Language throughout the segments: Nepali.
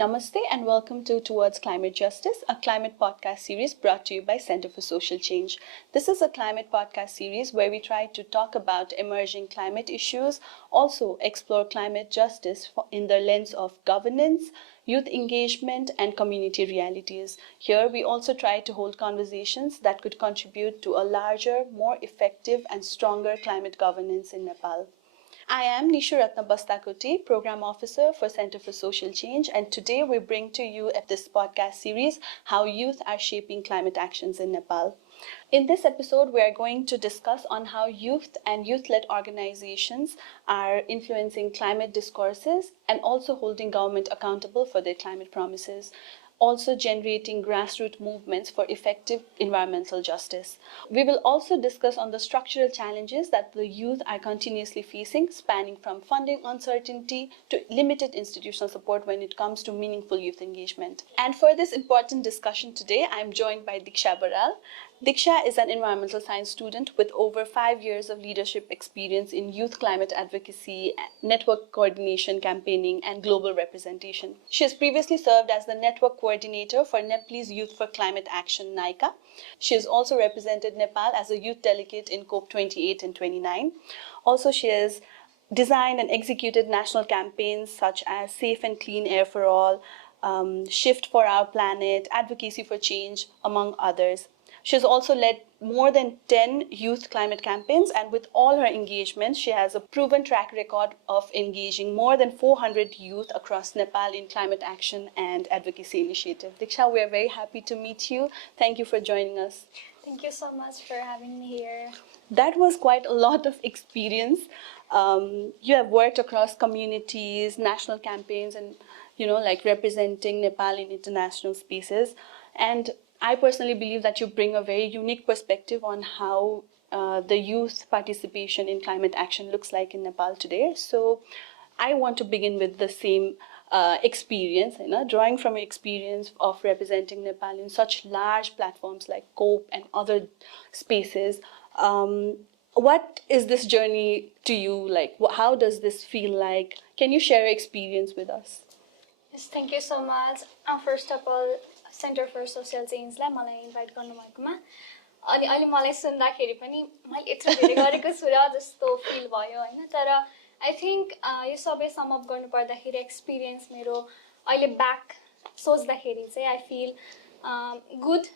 Namaste and welcome to Towards Climate Justice, a climate podcast series brought to you by Center for Social Change. This is a climate podcast series where we try to talk about emerging climate issues, also explore climate justice in the lens of governance, youth engagement, and community realities. Here, we also try to hold conversations that could contribute to a larger, more effective, and stronger climate governance in Nepal. I am Nishu Ratna Bastakoti, Program Officer for Center for Social Change, and today we bring to you at this podcast series how youth are shaping climate actions in Nepal. In this episode, we are going to discuss on how youth and youth-led organizations are influencing climate discourses and also holding government accountable for their climate promises, also generating grassroots movements for effective environmental justice. We will also discuss on the structural challenges that the youth are continuously facing, spanning from funding uncertainty to limited institutional support when it comes to meaningful youth engagement. And for this important discussion today, I am joined by Dikchhya Baral. Dikchhya is an environmental science student with over 5 years of leadership experience in youth climate advocacy, network coordination, campaigning, and global representation. She has previously served as the network coordinator for Nepalese Youth for Climate Action (NICA). She has also represented Nepal as a youth delegate in COP 28 and 29. Also, she has designed and executed national campaigns such as Safe and Clean Air for All, Shift for Our Planet, Advocacy for Change, among others. She has also led more than 10 youth climate campaigns, and with all her engagements, she has a proven track record of engaging more than 400 youth across Nepal in climate action and advocacy initiative. Dikchhya, we are very happy to meet you. Thank you for joining us. Thank you so much for having me here. That was quite a lot of experience. You have worked across communities, national campaigns, and like representing Nepal in international spaces. And I personally believe that you bring a very unique perspective on how the youth participation in climate action looks like in Nepal today. So I want to begin with the same experience, drawing from your experience of representing Nepal in such large platforms like COPE and other spaces. What is this journey to you like? How does this feel like? Can you share your experience with us? Yes, thank you so much. First of all, Center for Social Change-लाई मलाई इन्भाइट गर्नुभएकोमा अनि अहिले मलाई सुन्दाखेरि पनि मैले यत्रो धेरै गरेको छु र जस्तो फिल भयो हैन। तर आई थिंक यो सबै सम अप गर्नु पर्दाखेरि एक्सपिरियन्स मेरो अहिले ब्याक सोच्दाखेरि चाहिँ आई फिल गुड।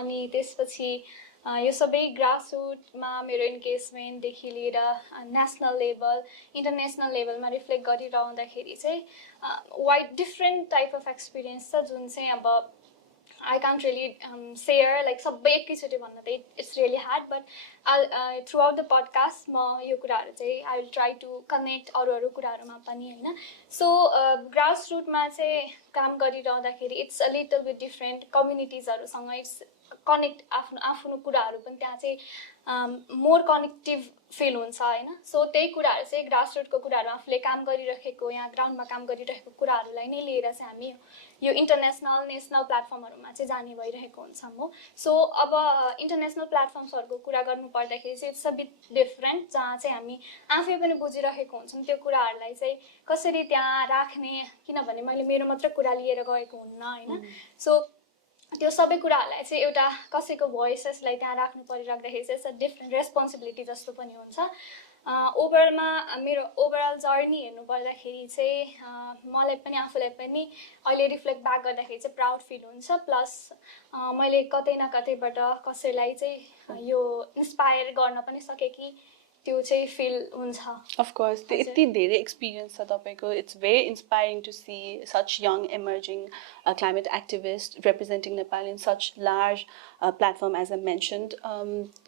अनि त्यसपछि यो सबै ग्रासरुटमा मेरो इन्गेजमेन्टदेखि लिएर नेसनल लेभल इन्टरनेसनल लेभलमा रिफ्लेक्ट गरिरहँदाखेरि चाहिँ wide different type of experience छ जुन चाहिँ अब I can't really share like सबै एकैचोटि भन्न त it's really hard, but I'll throughout the podcast म यो कुराहरु चाहिँ I will try to connect अरु कुराहरुमा पनि हैन। So ग्रासरुटमा चाहिँ काम गरिरहँदाखेरि it's a little bit different कम्युनिटिजहरुसँग it's connect आफ्नो कुराहरु पनि त्यहाँ चाहिँ मोर कनेक्टिभ फिल हुन्छ हैन। सो त्यही कुराहरु चाहिँ ग्रासरुटको कुराहरु आफूले काम गरिरहेको यहाँ ग्राउन्डमा काम गरिरहेको कुराहरुलाई नै लिएर चाहिँ हामी यो इन्टरनेसनल नेसनल प्लेटफर्महरुमा चाहिँ जाने भइरहेको हुन्छ म। सो अब इन्टरनेसनल प्लेटफर्महरुको कुरा गर्नु पर्दाखेरि चाहिँ इट्स अ बिट डिफरेन्ट, जहाँ चाहिँ हामी आफै पनि बुझिरहेको हुन्छौं त्यो कुराहरुलाई चाहिँ कसरी त्यहाँ राख्ने, किनभने मैले मेरो मात्र कुरा लिएर गएको हुन्न हैन। सो त्यो सबै कुराहरुलाई चाहिँ एउटा कसैको भोइसेसलाई त्यहाँ राख्नु परिराख्दाखेरि चाहिँ डिफरेन्ट रेस्पोन्सिबिलिटी जस्तो पनि हुन्छ। ओभरअलमा मेरो ओभरअल जर्नी हेर्नु पर्दाखेरि चाहिँ मलाई पनि आफूलाई पनि अहिले रिफ्लेक्ट ब्याक गर्दाखेरि चाहिँ प्राउड फिल हुन्छ। प्लस मैले कतै न कतैबाट कसैलाई चाहिँ यो इन्स्पायर गर्न पनि सके कि त्यो चाहिँ फिल हुन्छ। Of course, यति धेरै एक्सपिरियन्स छ तपाईको. It's very inspiring to see such young emerging climate activists representing Nepal in such large platform as I mentioned.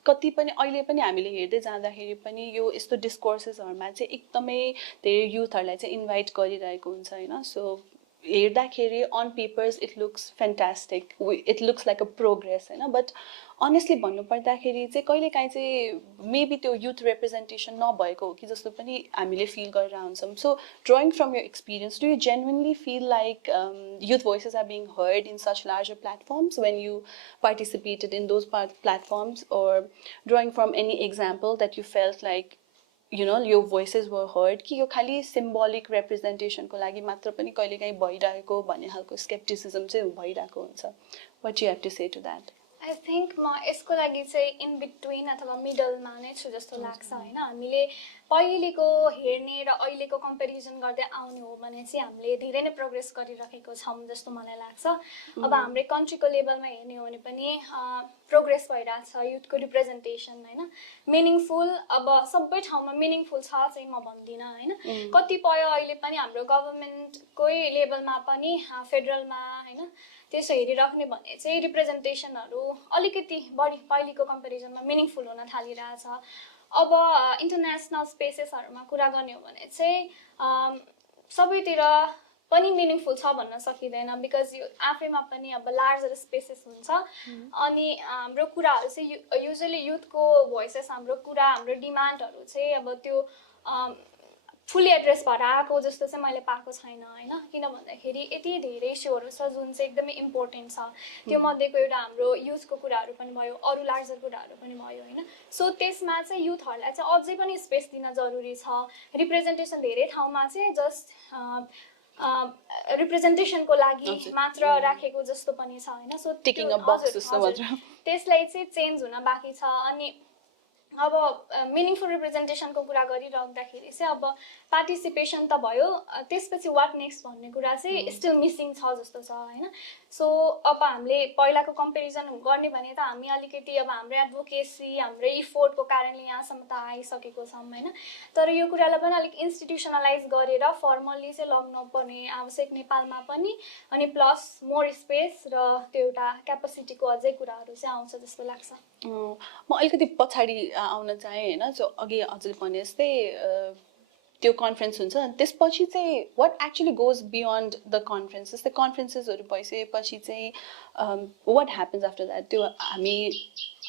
कति पनि अहिले पनि हामीले हेर्दै जाँदाखेरि पनि यो यस्तो डिस्कोर्सेसहरुमा चाहिँ एकदमै धेरै युथहरुलाई चाहिँ इन्भाइट गरिरहेको हुन्छ हैन। सो हेर्दाखेरि on papers it looks fantastic, it looks like a progress हैन। बट honestly भन्नु पर्दाखेरि चाहिँ कहिलेकाहीँ चाहिँ मेबी त्यो youth representation नभएको हो कि जस्तो पनि हामीले feel गरेर हुन्छौं। So drawing from your experience, do you genuinely feel like youth voices are being heard in such larger platforms when you participated in those platforms, or drawing from any example that you felt like यो voices were heard कि यो खालि symbolic representation को लागि मात्र पनि कहिलेकाहीँ भइरहेको भन्ने खालको skepticism चाहिँ भइरहेको हुन्छ. What do you have to say to that? I think म यसको लागि चाहिँ इन बिट्विन अथवा मिडलमा नै छु जस्तो लाग्छ हैन. हामीले पहिलेको हेर्ने र अहिलेको कम्पेरिजन गर्दै आउने हो भने चाहिँ हामीले धेरै नै प्रोग्रेस गरिरहेको छौं जस्तो मलाई लाग्छ. अब हाम्रो कन्ट्रीको लेभलमा हेर्ने हो भने पनि प्रोग्रेस भइरहेछ युथको रिप्रेजेन्टेसन हैन. मिनिङफुल अब सबै ठाउँमा मिनिङफुल छ चाहिँ म भन्दिन हैन. कतिपय अहिले पनि हाम्रो गभर्नमेन्टकै लेभलमा पनि फेडरलमा हैन त्यसो हेरिराख्ने भने चाहिँ रिप्रेजेन्टेसनहरु अलिकति बढी पहिलेको कम्पेरिजनमा मिनिङफुल हुन थालिरहेछ. अब इन्टरनेशनल स्पेसेसहरुमा कुरा गर्ने हो भने चाहिँ सबैतिर पनि मिनिङफुल छ भन्न सकिदैन बिकज यो आफैमा पनि अब लार्जर स्पेसेस हुन्छ. अनि हाम्रो कुराहरु चाहिँ युजुअली युथको भोइसेस हाम्रो कुरा हाम्रो डिमान्डहरु चाहिँ अब त्यो फुल्ली एड्रेस भएर आएको जस्तो चाहिँ मैले पाएको छैन हैन. किन भन्दाखेरि यति धेरै इस्युहरु छ जुन चाहिँ एकदमै इम्पोर्टेन्ट छ. त्यो मध्येको एउटा हाम्रो युथको कुराहरु पनि भयो अरु लार्जर कुराहरु पनि भयो हैन. सो त्यसमा चाहिँ युथहरुलाई चाहिँ अझै पनि स्पेस दिन जरुरी छ. रिप्रेजेन्टेसन धेरै ठाउँमा चाहिँ जस्ट रिप्रेजेन्टेसनको लागि मात्र राखेको जस्तो पनि छ हैन. सो टिकिङ अ बक्स जस्तो मात्र त्यसलाई चाहिँ चेन्ज हुन बाँकी छ. अनि अब मिनिङफुल रिप्रेजेन्टेसनको कुरा गरिराख्दाखेरि चाहिँ अब पार्टिसिपेसन त भयो त्यसपछि व्हाट नेक्स्ट भन्ने कुरा चाहिँ स्टिल मिसिङ छ जस्तो छ हैन. सो अब हामीले पहिलाको कम्पेरिजन गर्ने भने त हामी अलिकति अब हाम्रो एडभोकेसी हाम्रो इफोर्टको कारणले यहाँसम्म त आइसकेको छौं हैन. तर यो कुरालाई पनि अलिक इन्स्टिट्युसनलाइज गरेर फर्मली चाहिँ लग्न पर्ने आवश्यक नेपालमा पनि. अनि प्लस मोर स्पेस र त्यो एउटा क्यापेसिटीको अझै कुराहरु चाहिँ आउँछ जस्तो लाग्छ. म अलिकति पछाडी आउन चाहे हैन. सो अघि हजुरले भने जस्तै त्यो कन्फरेन्स हुन्छ अनि त्यसपछि चाहिँ what actually goes beyond the conference. जस्तै कन्फरेन्सेसहरु भइसकेपछि चाहिँ व्हाट ह्यापन्स आफ्टर द्याट त्यो हामी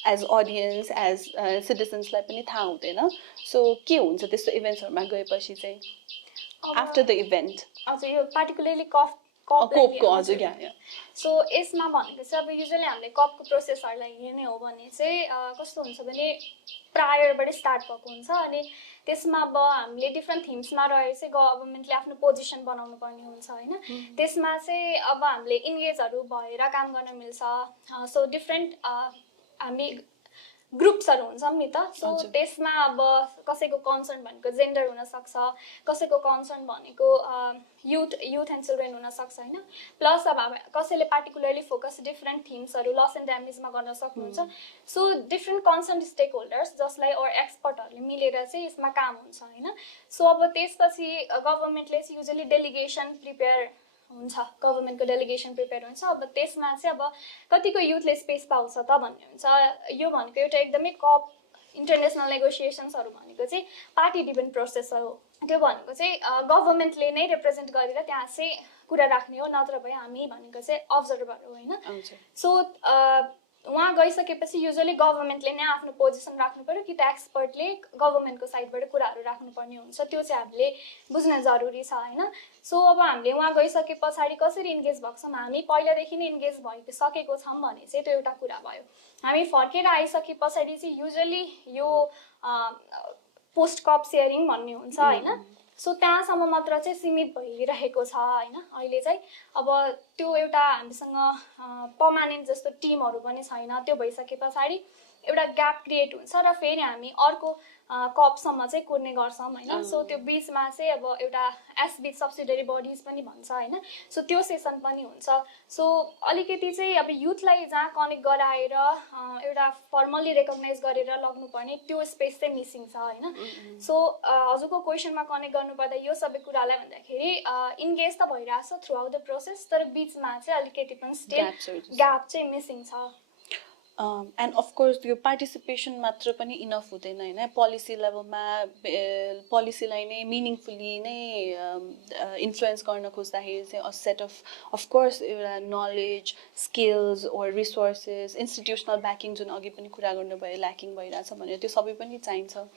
एज अडियन्स एज सिटिजन्सलाई पनि थाहा हुँदैन. सो के हुन्छ त्यस्तो इभेन्ट्सहरुमा गएपछि चाहिँ आफ्टर द इभेन्ट. हजुर यो पार्टिकुलरली कपको हजुर यहाँ. सो यसमा भनेको चाहिँ अब युजुअली हामीले कपको प्रोसेसहरुलाई हेर्ने हो भने चाहिँ कस्तो हुन्छ भने प्रायरबाट स्टार्ट भएको हुन्छ. अनि त्यसमा अब हामीले डिफ्रेन्ट थिम्समा रहेर चाहिँ गभर्नमेन्टले आफ्नो पोजिसन बनाउनु पर्ने हुन्छ हैन. त्यसमा चाहिँ अब हामीले इन्गेजहरु भएर काम गर्न मिल्छ. सो डिफ्रेन्ट हामी ग्रुप्सहरु हुन्छौं नि त. सो त्यसमा अब कसैको कन्सर्न भनेको जेन्डर हुन सक्छ, कसैको कन्सर्न भनेको युथ एन्ड चिल्ड्रेन हुन सक्छ हैन. प्लस अब कसैले पार्टिकुलरली फोकस डिफ्रेन्ट थिम्सहरु लस एन्ड ड्यामेजमा गर्न सक्नुहुन्छ. So different concern stakeholders जसलाई और एक्सपर्टहरुले मिलेर चाहिँ यसमा काम हुन्छ हैन. सो अब त्यसपछि गभर्नमेन्टले चाहिँ युजुअली डेलिगेसन प्रिपेयर हुन्छ. गभर्नमेन्टको डेलिगेसन प्रिपेयर हुन्छ. अब त्यसमा चाहिँ अब कतिको युथले स्पेस पाउँछ त भन्ने हुन्छ. यो भनेको एउटा एकदमै कप इन्टरनेशनल नेगोसिएसन्सहरु भनेको चाहिँ पार्टी ड्रिभन प्रोसेस हो. त्यो भनेको चाहिँ गभर्नमेन्टले नै रिप्रेजेन्ट गरेर त्यहाँ चाहिँ कुरा राख्ने हो. नत्र भए हामी भनेको चाहिँ अब्जर्भर हो हैन. सो वहाँ गइसकेपछि युजुअली गभर्नमेन्टले नै आफ्नो पोजिसन राख्नु पर्यो कि त एक्सपर्टले गभर्नमेन्टको साइडबाट कुराहरु राख्नुपर्ने हुन्छ. त्यो चाहिँ हामीले बुझ्न जरुरी छ हैन. सो अब हामीले वहाँ गइसकेपछि कसरी इन्गेज भएको छौं हामी पहिलादेखि नै इन्गेज भइसकेको छौं भने चाहिँ त्यो एउटा कुरा भयो. हामी फर्केर आइसकेपछि चाहिँ युजुअली यो पोस्ट कप शेयरिङ भन्ने हुन्छ हैन. सो त्यहाँसम्म मात्र चाहिँ सीमित भइरहेको छ हैन. अहिले चाहिँ अब त्यो एउटा हामीसँग पर्मानेन्ट जस्तो टिमहरु पनि छैन. त्यो भइसकेपछि एउटा ग्याप क्रिएट हुन्छ र फेरि हामी अर्को कपसम्म चाहिँ कुर्ने गर्छौं हैन. सो त्यो बीचमा चाहिँ अब एउटा एसबी सब्सिडियरी बडीज पनि भन्छ हैन. सो त्यो सेसन पनि हुन्छ. सो अलिकति चाहिँ अब युथलाई जहाँ कनेक्ट गराएर एउटा फर्मली रेकग्नाइज गरेर लग्नुपर्ने त्यो स्पेस चाहिँ मिसिङ छ हैन. सो हजुरको क्वेशनमा कनेक्ट गर्नुपर्दा यो सबै कुरालाई भन्दाखेरि इन्गेज त भइरहेछ थ्रु आउट द प्रोसेस. तर बीचमा चाहिँ अलिकति पनि स्टिल ग्याप चाहिँ मिसिङ छ. एन्ड अफकोर्स यो पार्टिसिपेसन मात्र पनि इनफ हुँदैन हैन. पोलिसी लेभलमा पोलिसीलाई नै मिनिङफुली नै इन्फ्लुएन्स गर्न खोज्दाखेरि चाहिँ अ सेट अफ कोर्स एउटा नलेज स्किल्स ओर रिसोर्सेस इन्स्टिट्युसनल ब्याकिङ जुन अघि पनि कुरा गर्नुभयो ल्याकिङ भइरहेछ भने त्यो सबै पनि चाहिन्छ.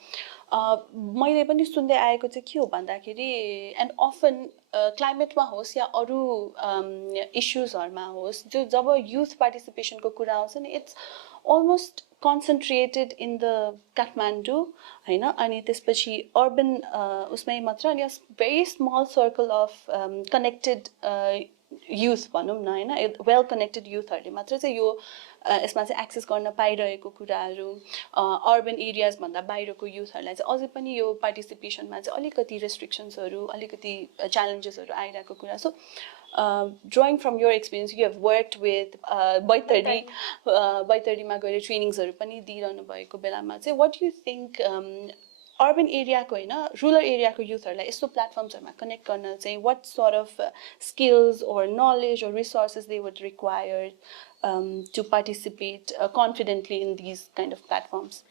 मैले पनि सुन्दै आएको चाहिँ के हो भन्दाखेरि एन्ड अफन क्लाइमेटमा होस् या अरू इस्युजहरूमा होस् जब युथ पार्टिसिपेसनको कुरा आउँछ नि it's almost concentrated in the Kathmandu होइन अनि त्यसपछि अर्बन उसमै मात्र अनि very small circle of connected youth भनौँ न होइन वेल कनेक्टेड युथहरूले मात्र चाहिँ यो यसमा चाहिँ एक्सेस गर्न पाइरहेको कुराहरू अर्बन एरियाजभन्दा बाहिरको युथहरूलाई चाहिँ अझै पनि यो पार्टिसिपेसनमा चाहिँ अलिकति रेस्ट्रिक्सन्सहरू अलिकति च्यालेन्जेसहरू आइरहेको कुरा so drawing from your experience you have worked with बैतडीमा गएर ट्रेनिङ्सहरू पनि दिइरहनु भएको बेलामा चाहिँ वाट यु थिङ्क अर्बन एरियाको होइन रुरल एरियाको युथहरूलाई यस्तो प्लेटफर्म्सहरूमा कनेक्ट गर्न चाहिँ what sort of skills or knowledge or resources they would require to participate confidently in these kind of platforms?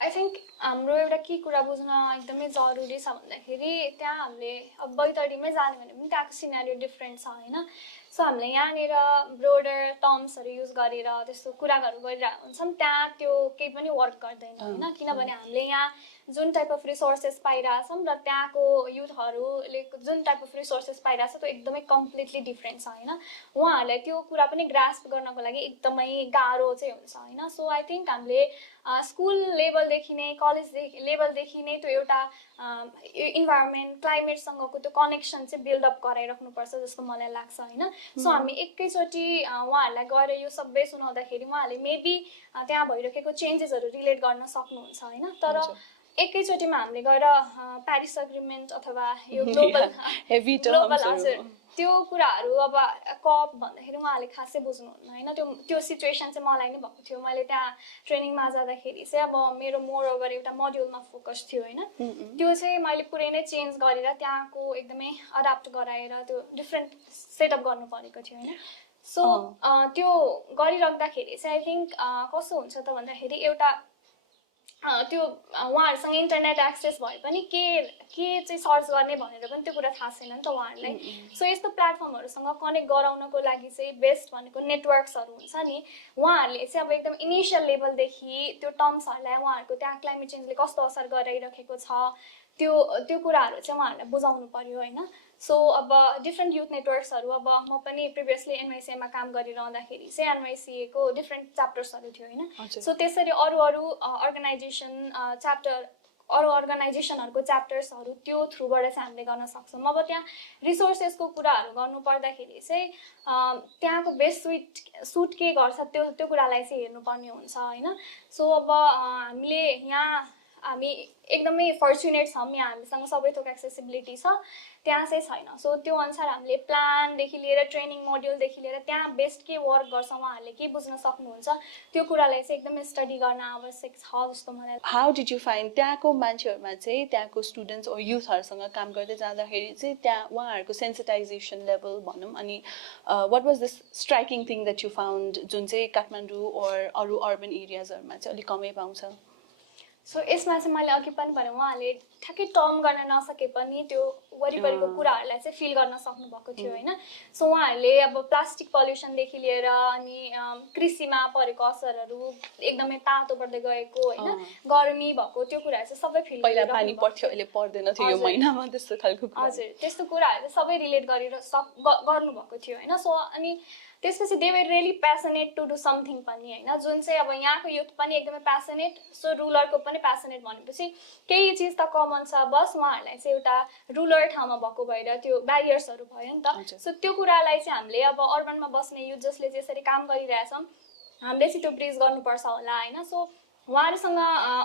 I think हाम्रो एउटा के कुरा बुझ्न एकदमै जरुरी छ भन्दाखेरि त्यहाँ हामीले अब बैतडीमै जाने भने पनि त्यहाँको सिनारियो डिफ्रेन्ट छ होइन सो हामीले यहाँनिर ब्रोडर टर्म्सहरू युज गरेर त्यस्तो कुराहरू गरिरहेको हुन्छौँ त्यहाँ त्यो केही पनि वर्क गर्दैन होइन किनभने हामीले यहाँ जुन टाइप अफ रिसोर्सेस पाइरहेछौँ र त्यहाँको युथहरूले जुन टाइप अफ रिसोर्सेस पाइरहेछ त्यो एकदमै कम्प्लिटली डिफ्रेन्ट छ होइन उहाँहरूलाई त्यो कुरा पनि ग्रास्प गर्नको लागि एकदमै गाह्रो चाहिँ हुन्छ होइन सो आई थिङ्क हामीले स्कुल लेभलदेखि नै कलेज लेभलदेखि नै त्यो एउटा इन्भाइरोमेन्ट क्लाइमेटसँगको त्यो कनेक्सन चाहिँ बिल्डअप गराइराख्नुपर्छ जस्तो मलाई लाग्छ होइन सो हामी एकैचोटि उहाँहरूलाई गएर यो सबै सुनाउँदाखेरि उहाँहरूले मेबी त्यहाँ भइरहेको चेन्जेसहरू रिलेट गर्न सक्नुहुन्छ होइन तर एकैचोटिमा हामीले गएर प्यारिस एग्रिमेन्ट अथवा यो ग्लोबल हजुर त्यो कुराहरू अब कप भन्दाखेरि उहाँहरूले खासै बुझ्नुहुन्न होइन त्यो सिचुएसन चाहिँ मलाई नै भएको थियो मैले त्यहाँ ट्रेनिङमा जाँदाखेरि चाहिँ अब मेरो मोर ओभर एउटा मोड्युलमा फोकस थियो होइन त्यो चाहिँ मैले पुरै नै चेन्ज गरेर त्यहाँको एकदमै अडाप्ट गराएर त्यो डिफ्रेन्ट सेटअप गर्नु परेको थियो होइन सो त्यो गरिराख्दाखेरि चाहिँ आई थिङ्क कस्तो हुन्छ त भन्दाखेरि एउटा त्यो उहाँहरूसँग इन्टरनेट एक्सेस भए पनि के चाहिँ सर्च गर्ने भनेर पनि त्यो कुरा थाहा छैन नि त उहाँहरूलाई सो यस्तो प्लेटफर्महरूसँग कनेक्ट गराउनको लागि चाहिँ बेस्ट भनेको नेटवर्क्सहरू हुन्छ नि उहाँहरूले चाहिँ अब एकदम इनिसियल लेभलदेखि त्यो टर्म्सहरूलाई उहाँहरूको त्यहाँ क्लाइमेट चेन्जले कस्तो असर गराइरहेको छ त्यो कुराहरू चाहिँ उहाँहरूलाई बुझाउनु पर्यो होइन सो अब डिफ्रेन्ट युथ नेटवर्क्सहरू अब म पनि प्रिभियसली एनवाइसिएमा काम गरिरहँदाखेरि चाहिँ एनवाइसिएको डिफ्रेन्ट च्याप्टर्सहरू थियो होइन सो त्यसरी अरू अर्गनाइजेसन च्याप्टर अरू अर्गनाइजेसनहरूको च्याप्टर्सहरू त्यो थ्रुबाट चाहिँ हामीले गर्न सक्छौँ अब त्यहाँ रिसोर्सेसको कुराहरू गर्नु पर्दाखेरि चाहिँ त्यहाँको बेस्ट सुट के गर्छ त्यो कुरालाई चाहिँ हेर्नुपर्ने हुन्छ होइन सो अब हामीले यहाँ हामी एकदमै फर्चुनेट छौँ यहाँ हामीसँग सबै थोक एक्सेसिबिलिटी छ त्यहाँ चाहिँ छैन सो त्यो अनुसार हामीले प्लानदेखि लिएर ट्रेनिङ मोड्युलदेखि लिएर त्यहाँ बेस्ट के वर्क गर्छ उहाँहरूले के बुझ्न सक्नुहुन्छ त्यो कुरालाई चाहिँ एकदमै स्टडी गर्न आवश्यक छ जस्तो मलाई लाग्छ हाउ डिड यु फाइन्ड त्यहाँको मान्छेहरूमा चाहिँ त्यहाँको स्टुडेन्ट्स ओ युथहरूसँग काम गर्दै जाँदाखेरि चाहिँ त्यहाँ उहाँहरूको सेन्सिटाइजेसन लेभल भनौँ अनि what was this striking thing that you found जुन चाहिँ काठमाडौँ ओर अरू अर्बन एरियाजहरूमा चाहिँ अलिक कमै पाउँछ सो यसमा चाहिँ मैले अघि पनि भने उहाँहरूले ठ्याक्कै टर्म गर्न नसके पनि त्यो वरिपरिको कुराहरूलाई चाहिँ फिल गर्न सक्नुभएको थियो होइन सो उहाँहरूले अब प्लास्टिक पल्युसनदेखि लिएर अनि कृषिमा परेको असरहरू एकदमै तातो बढ्दै गएको होइन गर्मी भएको त्यो कुराहरू चाहिँ सबै फिल पहिला पानी पर्थ्यो अहिले पर्दैन थियो यो महिनामा त्यस्तो खालको हजुर त्यस्तो कुराहरू चाहिँ सबै रिलेट गरेर गर्नुभएको थियो होइन सो अनि त्यसपछि they were really passionate to do something पनि होइन जुन चाहिँ अब यहाँको युथ पनि एकदमै प्यासनेट सो रुरलको पनि प्यासनेट भनेपछि केही चिज त कमन छ बस उहाँहरूलाई चाहिँ एउटा रुरल ठाउँमा भएको भएर त्यो ब्यारियर्सहरू भयो नि त सो त्यो कुरालाई चाहिँ हामीले अब अर्बनमा बस्ने युथ जसले त्यसरी काम गरिरहेछौँ हामीले चाहिँ त्यो ब्रिज गर्नुपर्छ होला होइन सो उहाँहरूसँग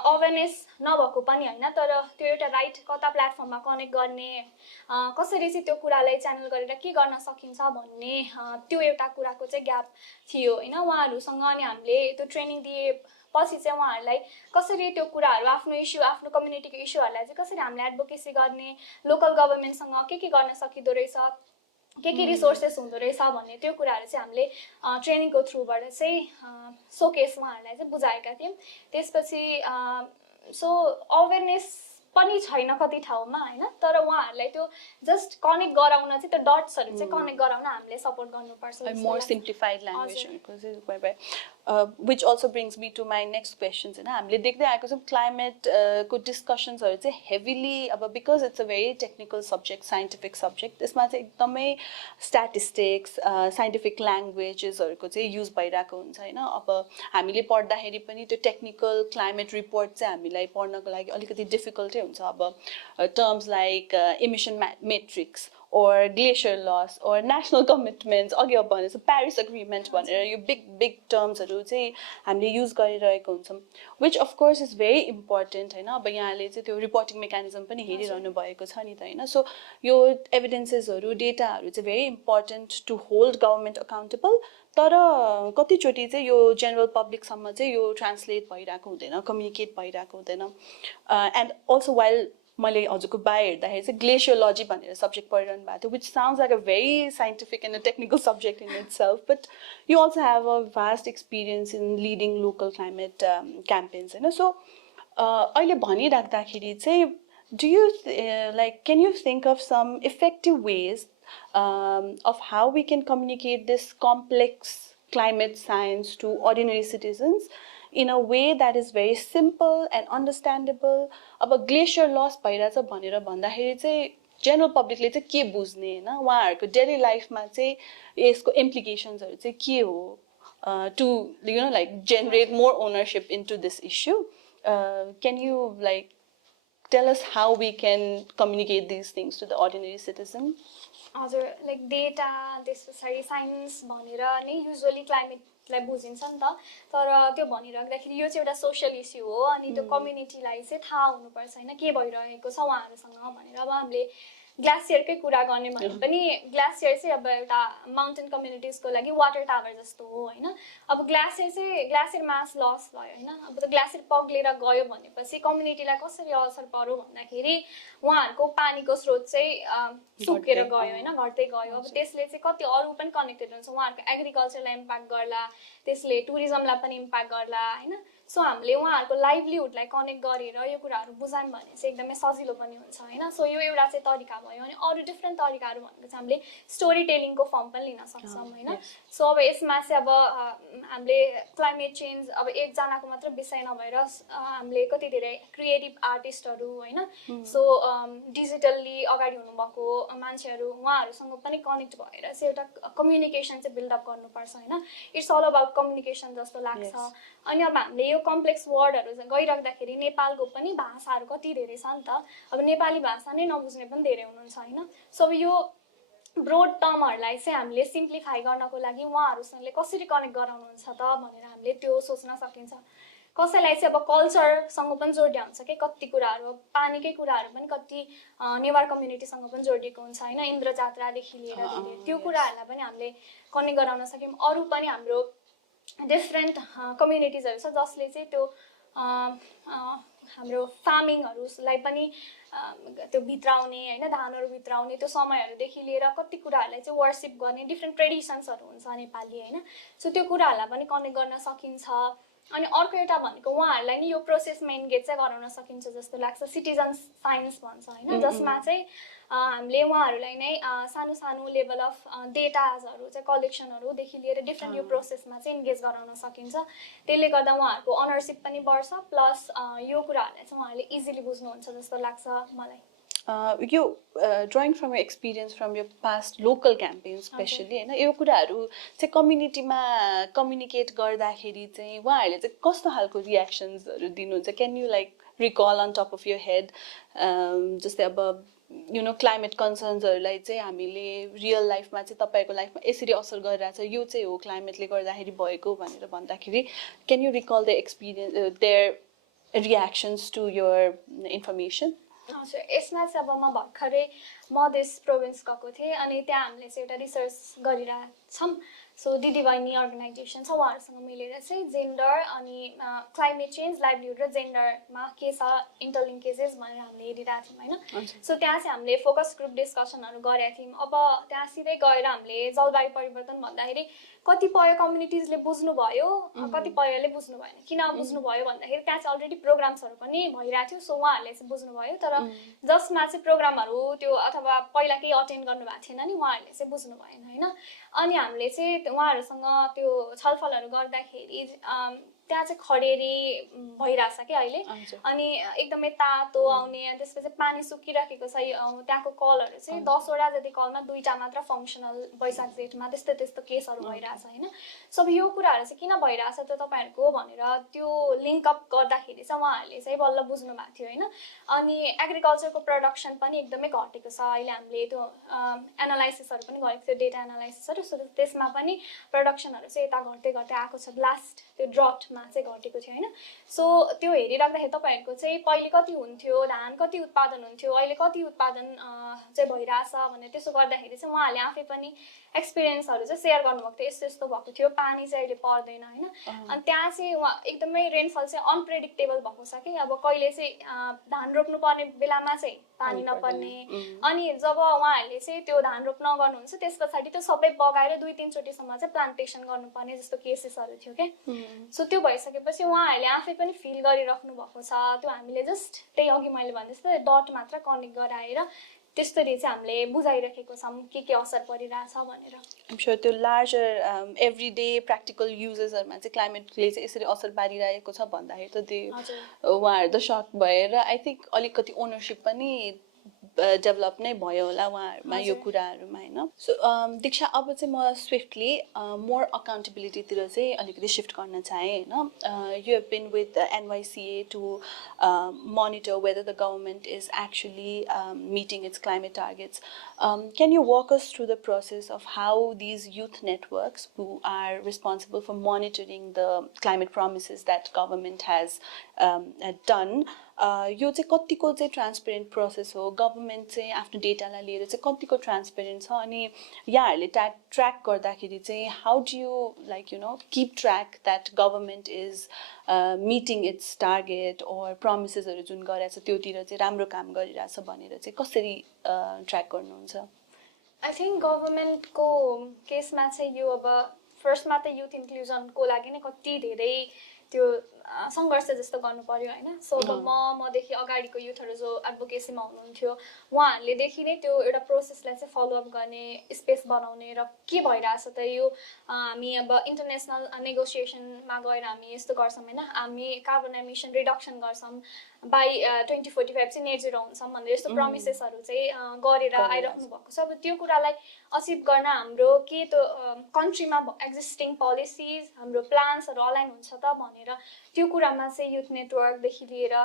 अवेरनेस नभएको पनि होइन तर त्यो एउटा राइट कता प्लेटफर्ममा कनेक्ट गर्ने कसरी चाहिँ त्यो कुरालाई च्यानल गरेर के गर्न सकिन्छ भन्ने त्यो एउटा कुराको चाहिँ ग्याप थियो होइन उहाँहरूसँग अनि हामीले त्यो ट्रेनिङ दिएपछि चाहिँ उहाँहरूलाई कसरी त्यो कुराहरू आफ्नो इस्यु आफ्नो कम्युनिटीको इस्युहरूलाई चाहिँ कसरी हामीले एडभोकेसी गर्ने लोकल गभर्मेन्टसँग के गर्न सकिँदो रहेछ के रिसोर्सेस हुँदो रहेछ भन्ने त्यो कुराहरू चाहिँ हामीले ट्रेनिङको थ्रुबाट चाहिँ सोकेस उहाँहरूलाई चाहिँ बुझाएका थियौँ त्यसपछि सो अवेरनेस पनि छैन कति ठाउँमा होइन तर उहाँहरूलाई त्यो जस्ट कनेक्ट गराउन चाहिँ त्यो डट्सहरू चाहिँ कनेक्ट गराउन हामीले सपोर्ट गर्नुपर्छ मोर सिम्प्लिफाइड ल्याङ्ग्वेजहरूको चाहिँ which also brings me to my next questions. हामीले देख्दै आएको छौँ क्लाइमेट को डिस्कसन्सहरू चाहिँ हेभिली अब because it's a very technical subject scientific subject त्यसमा चाहिँ एकदमै स्ट्याटिस्टिक्स साइन्टिफिक ल्याङ्ग्वेजेसहरूको चाहिँ युज भइरहेको हुन्छ होइन अब हामीले पढ्दाखेरि पनि त्यो टेक्निकल क्लाइमेट रिपोर्ट चाहिँ हामीलाई पढ्नको लागि अलिकति डिफिकल्टै हुन्छ अब terms like emission matrix or glacier loss or national commitments अघि अब भनेको प्यारिस एग्रिमेन्ट भनेर यो बिग टर्म्सहरू चाहिँ हामीले युज गरिरहेको हुन्छौँ which of course is very important होइन अब यहाँले चाहिँ त्यो रिपोर्टिङ मेकानिजम पनि हेरिरहनु भएको छ नि त होइन सो यो एभिडेन्सेसहरू डेटाहरू चाहिँ very important to hold government accountable तर कतिचोटि चाहिँ यो जेनरल पब्लिकसम्म चाहिँ यो ट्रान्सलेट भइरहेको हुँदैन कम्युनिकेट भइरहेको हुँदैन एन्ड अल्सो वाइल मैले हजुरको बायो हेर्दाखेरि चाहिँ ग्लेसियोलोजी भनेर सब्जेक्ट पढिरहनु भएको थियो which sounds like a very scientific and a technical subject in itself but you also have a vast experience in leading local climate campaigns होइन सो अहिले भनिराख्दाखेरि चाहिँ do you like can you think of some effective ways of how we can communicate this complex climate science to ordinary citizens in a way that is very simple and understandable. अब ग्लेसियर लस भइरहेछ भनेर भन्दाखेरि चाहिँ जेनरल पब्लिकले चाहिँ के बुझ्ने होइन उहाँहरूको डेली लाइफमा चाहिँ यसको इम्प्लिकेसन्सहरू चाहिँ के हो to you know like generate more ownership into this issue can you like tell us how we can communicate these things to the ordinary citizen? हजुर लाइक डेटा त्यस पछाडि साइन्स भनेर नै युजुअली क्लाइमेटलाई बुझिन्छ नि त तर त्यो भनिराख्दाखेरि यो चाहिँ एउटा सोसियल इस्यु हो अनि त्यो कम्युनिटीलाई चाहिँ थाहा हुनुपर्छ होइन के भइरहेको छ उहाँहरूसँग भनेर अब हामीले ग्लासियरकै कुरा गर्ने भने पनि ग्लासियर चाहिँ अब एउटा माउन्टेन कम्युनिटिजको लागि वाटर टावर जस्तो हो होइन अब ग्लासियर मास लस भयो होइन अब त्यो ग्लासियर पग्लेर गयो भनेपछि कम्युनिटीलाई कसरी असर पर्यो भन्दाखेरि उहाँहरूको पानीको स्रोत चाहिँ सुकेर गयो होइन घट्दै गयो अब त्यसले चाहिँ कति अरू पनि कनेक्टेड हुन्छ उहाँहरूको एग्रिकल्चरलाई इम्प्याक्ट गर्ला त्यसले टुरिज्मलाई पनि इम्प्याक्ट गर्ला होइन सो हामीले उहाँहरूको लाइभलीहुडलाई कनेक्ट गरेर यो कुराहरू बुझायौँ भने चाहिँ एकदमै सजिलो पनि हुन्छ होइन सो यो एउटा चाहिँ तरिका भयो अनि अरू डिफ्रेन्ट तरिकाहरू भनेको चाहिँ हामीले स्टोरी टेलिङको फर्म पनि लिन सक्छौँ होइन सो अब यसमा चाहिँ अब हामीले क्लाइमेट चेन्ज अब एकजनाको मात्र विषय नभएर हामीले कति धेरै क्रिएटिभ आर्टिस्टहरू होइन सो डिजिटल्ली अगाडि हुनुभएको मान्छेहरू उहाँहरूसँग पनि कनेक्ट भएर चाहिँ एउटा कम्युनिकेसन चाहिँ बिल्डअप गर्नुपर्छ होइन इट्स अल अबाउट कम्युनिकेसन जस्तो लाग्छ अनि अब हामीले यो कम्प्लेक्स वर्डहरू गइराख्दाखेरि नेपालको पनि भाषाहरू कति धेरै छ नि त अब नेपाली भाषा नै नबुझ्ने पनि धेरै हुनुहुन्छ होइन सो अब यो ब्रोड टर्महरूलाई चाहिँ हामीले सिम्प्लिफाई गर्नको लागि उहाँहरूसँगले कसरी कनेक्ट गराउनुहुन्छ त भनेर हामीले त्यो सोच्न सकिन्छ कसैलाई चाहिँ अब कल्चरसँग पनि जोडिया हुन्छ कि कति कुराहरू पानीकै कुराहरू पनि कति नेवार कम्युनिटीसँग पनि जोडिएको हुन्छ होइन इन्द्र जात्रादेखि लिएर धेरै त्यो कुराहरूलाई पनि हामीले कनेक्ट गराउन सक्यौँ अरू पनि हाम्रो डिफ्रेन्ट कम्युनिटिजहरू छ जसले चाहिँ त्यो हाम्रो फार्मिङहरूलाई पनि त्यो भित्राउने होइन धानहरू भित्राउने त्यो समयहरूदेखि लिएर कति कुराहरूलाई चाहिँ वर्सिप गर्ने डिफ्रेन्ट ट्रेडिसन्सहरू हुन्छ नेपाली होइन सो त्यो कुराहरूलाई पनि कनेक्ट गर्न सकिन्छ अनि अर्को एउटा भनेको उहाँहरूलाई नि यो प्रोसेसमा इन्गेज चाहिँ गराउन सकिन्छ जस्तो लाग्छ सिटिजन साइन्स भन्छ होइन जसमा चाहिँ हामीले उहाँहरूलाई नै सानो सानो लेभल अफ डेटाजहरू चाहिँ कलेक्सनहरूदेखि लिएर डिफ्रेन्ट यो प्रोसेसमा चाहिँ इन्गेज गराउन सकिन्छ त्यसले गर्दा उहाँहरूको अनरसिप पनि बढ्छ प्लस यो कुराहरूलाई चाहिँ उहाँहरूले इजिली बुझ्नुहुन्छ जस्तो लाग्छ मलाई यो drawing from your experience from your past local campaign specially होइन यो कुराहरू चाहिँ कम्युनिटीमा कम्युनिकेट गर्दाखेरि चाहिँ उहाँहरूले चाहिँ कस्तो खालको रियाक्सन्सहरू दिनुहुन्छ can you like recall on top of your head जस्तै अब यु नो क्लाइमेट कन्सर्न्सहरूलाई चाहिँ हामीले रियल लाइफमा चाहिँ तपाईँको लाइफमा यसरी असर गरिरहेछ यो चाहिँ हो क्लाइमेटले गर्दाखेरि भएको भनेर भन्दाखेरि can you recall the experience their reactions to your information हजुर यसमा चाहिँ अब म भर्खरै मधेस प्रोभिन्स गएको थिएँ अनि त्यहाँ हामीले चाहिँ एउटा रिसर्च गरिरहेछौँ सो दिदी बहिनी अर्गनाइजेसन छ उहाँहरूसँग मिलेर चाहिँ जेन्डर अनि क्लाइमेट चेन्ज लाइभलीहुड र जेन्डरमा के छ इन्टरलिङ्केजेस भनेर हामीले हेरिरहेको थियौँ होइन सो त्यहाँ चाहिँ हामीले फोकस ग्रुप डिस्कसनहरू गरेका थियौँ अब त्यहाँ सिधै गएर हामीले जलवायु परिवर्तन भन्दाखेरि कतिपय कम्युनिटिजले बुझ्नुभयो कतिपयले बुझ्नु भएन किन बुझ्नुभयो भन्दाखेरि त्यहाँ चाहिँ अलरेडी प्रोग्राम्सहरू पनि भइरहेको थियो सो उहाँहरूले चाहिँ बुझ्नुभयो तर जसमा चाहिँ प्रोग्रामहरू त्यो अथवा पहिला केही अटेन्ड गर्नुभएको थिएन नि उहाँहरूले चाहिँ बुझ्नु भएन होइन अनि हामीले चाहिँ उहाँहरूसँग त्यो छलफलहरू गर्दाखेरि त्यहाँ चाहिँ खडेरी भइरहेछ क्या अहिले अनि एकदमै तातो आउने अनि त्यसपछि पानी सुकिराखेको छ त्यहाँको कलहरू चाहिँ 10 वटा जति कलमा 2टा मात्र फङ्सनल वैशाख जेठमा त्यस्तो केसहरू भइरहेछ होइन सब यो कुराहरू चाहिँ किन भइरहेछ त तपाईँहरूको भनेर त्यो लिङ्कअप गर्दाखेरि चाहिँ उहाँहरूले चाहिँ बल्ल बुझ्नु भएको थियो होइन अनि एग्रिकल्चरको प्रोडक्सन पनि एकदमै घटेको छ अहिले हामीले त्यो एनालाइसिसहरू पनि गरेको थियो डेटा एनालाइसिसहरू सो त्यसमा पनि प्रोडक्सनहरू चाहिँ यता घट्दै आएको छ लास्ट त्यो ड्रटमा चाहिँ घटेको थियो होइन सो त्यो हेरिराख्दाखेरि तपाईँहरूको चाहिँ पहिले कति हुन्थ्यो धान कति उत्पादन हुन्थ्यो अहिले कति उत्पादन चाहिँ भइरहेछ भनेर त्यसो गर्दाखेरि चाहिँ उहाँहरूले आफै पनि एक्सपिरियन्सहरू चाहिँ सेयर गर्नुभएको थियो यस्तो भएको थियो पानी चाहिँ अहिले पर्दैन होइन अनि त्यहाँ चाहिँ एकदमै रेनफल चाहिँ अनप्रेडिक्टेबल भएको छ कि अब कहिले चाहिँ धान रोप्नु पर्ने बेलामा चाहिँ पानी नपर्ने अनि जब उहाँहरूले चाहिँ त्यो धान रोप्न गर्नुहुन्छ त्यस पछाडि त्यो सबै बगाएर 2-3 चोटिसम्म चाहिँ प्लान्टेसन गर्नुपर्ने जस्तो केसेसहरू थियो क्या सो त्यो भइसकेपछि उहाँहरूले आफै पनि फिल गरिराख्नु भएको छ त्यो हामीले जस्ट त्यही अघि मैले भने जस्तै डट मात्र कनेक्ट गराएर त्यस्तरी चाहिँ हामीले बुझाइराखेको छौँ के असर परिरहेछ भनेर आइम स्योर त्यो लार्जर एभ्रिडे प्र्याक्टिकल युजेसहरूमा चाहिँ क्लाइमेटले चाहिँ यसरी असर पारिरहेको छ भन्दाखेरि त त्यो उहाँहरू त सक भएर आई थिङ्क अलिकति ओनरसिप पनि डेभलप नै भयो होला उहाँहरूमा यो कुराहरूमा होइन सो दीक्षा अब चाहिँ म स्विफ्टली मोर अकाउन्टेबिलिटीतिर चाहिँ अलिकति शिफ्ट गर्न चाहेँ होइन you have been with NYCA to monitor whether the government is actually meeting its climate targets. Can you walk us through the process of how these youth networks who are responsible for monitoring the climate promises that government has done यो चाहिँ कतिको चाहिँ ट्रान्सपेरेन्ट प्रोसेस हो गभर्मेन्ट चाहिँ आफ्नो डेटालाई लिएर चाहिँ कतिको ट्रान्सपेरेन्ट छ अनि यहाँहरूले ट्र्याक गर्दाखेरि चाहिँ how do you like you know keep track that government is meeting its target or प्रमिसेसहरू जुन गरेछ त्योतिर चाहिँ राम्रो काम गरिरहेछ भनेर चाहिँ कसरी ट्र्याक गर्नुहुन्छ आई थिङ्क गभर्मेन्टको केसमा चाहिँ यो अब फर्स्टमा त युथ इन्क्लुजनको लागि नै कति धेरै त्यो सङ्घर्ष जस्तो गर्नु पर्यो होइन सो अब मदेखि अगाडिको युथहरू जो एडभोकेसीमा हुनुहुन्थ्यो उहाँहरूलेदेखि नै त्यो एउटा प्रोसेसलाई चाहिँ फलोअप गर्ने स्पेस बनाउने र के भइरहेछ त यो हामी अब इन्टरनेसनल नेगोसिएसनमा गएर हामी यस्तो गर्छौँ होइन हामी कार्बन एमिसन रिडक्सन गर्छौँ बाई 2045 चाहिँ नेट जिरो हुन्छौँ भनेर यस्तो प्रमिसेसहरू चाहिँ गरेर आइराख्नु भएको छ अब त्यो कुरालाई अचिभ गर्न हाम्रो के त्यो कन्ट्रीमा एक्जिस्टिङ पोलिसिज हाम्रो प्लान्सहरू अलाइन हुन्छ त भनेर त्यो कुरामा चाहिँ युथ नेटवर्कदेखि लिएर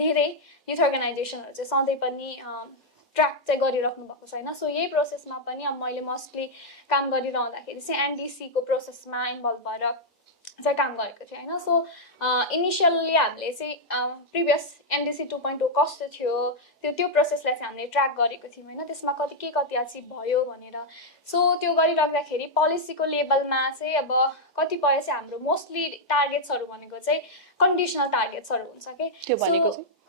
धेरै युथ अर्गनाइजेसनहरू चाहिँ सधैँ पनि ट्र्याक चाहिँ गरिराख्नु भएको छैन सो यही प्रोसेसमा पनि अब मैले मोस्टली काम गरिरहँदाखेरि चाहिँ एनडिसीको प्रोसेसमा इन्भल्भ भएर चाहिँ काम गरेको थिएँ होइन सो इनिसियल्ली हामीले चाहिँ प्रिभियस एनडिसी 2.0 कस्तो थियो त्यो प्रोसेसलाई चाहिँ हामीले ट्र्याक गरेको थियौँ होइन त्यसमा कति अचिभ भयो भनेर सो त्यो गरिराख्दाखेरि पोलिसीको लेभलमा चाहिँ अब कतिपय चाहिँ हाम्रो मोस्टली टार्गेट्सहरू भनेको चाहिँ कन्डिसनल टार्गेट्सहरू हुन्छ कि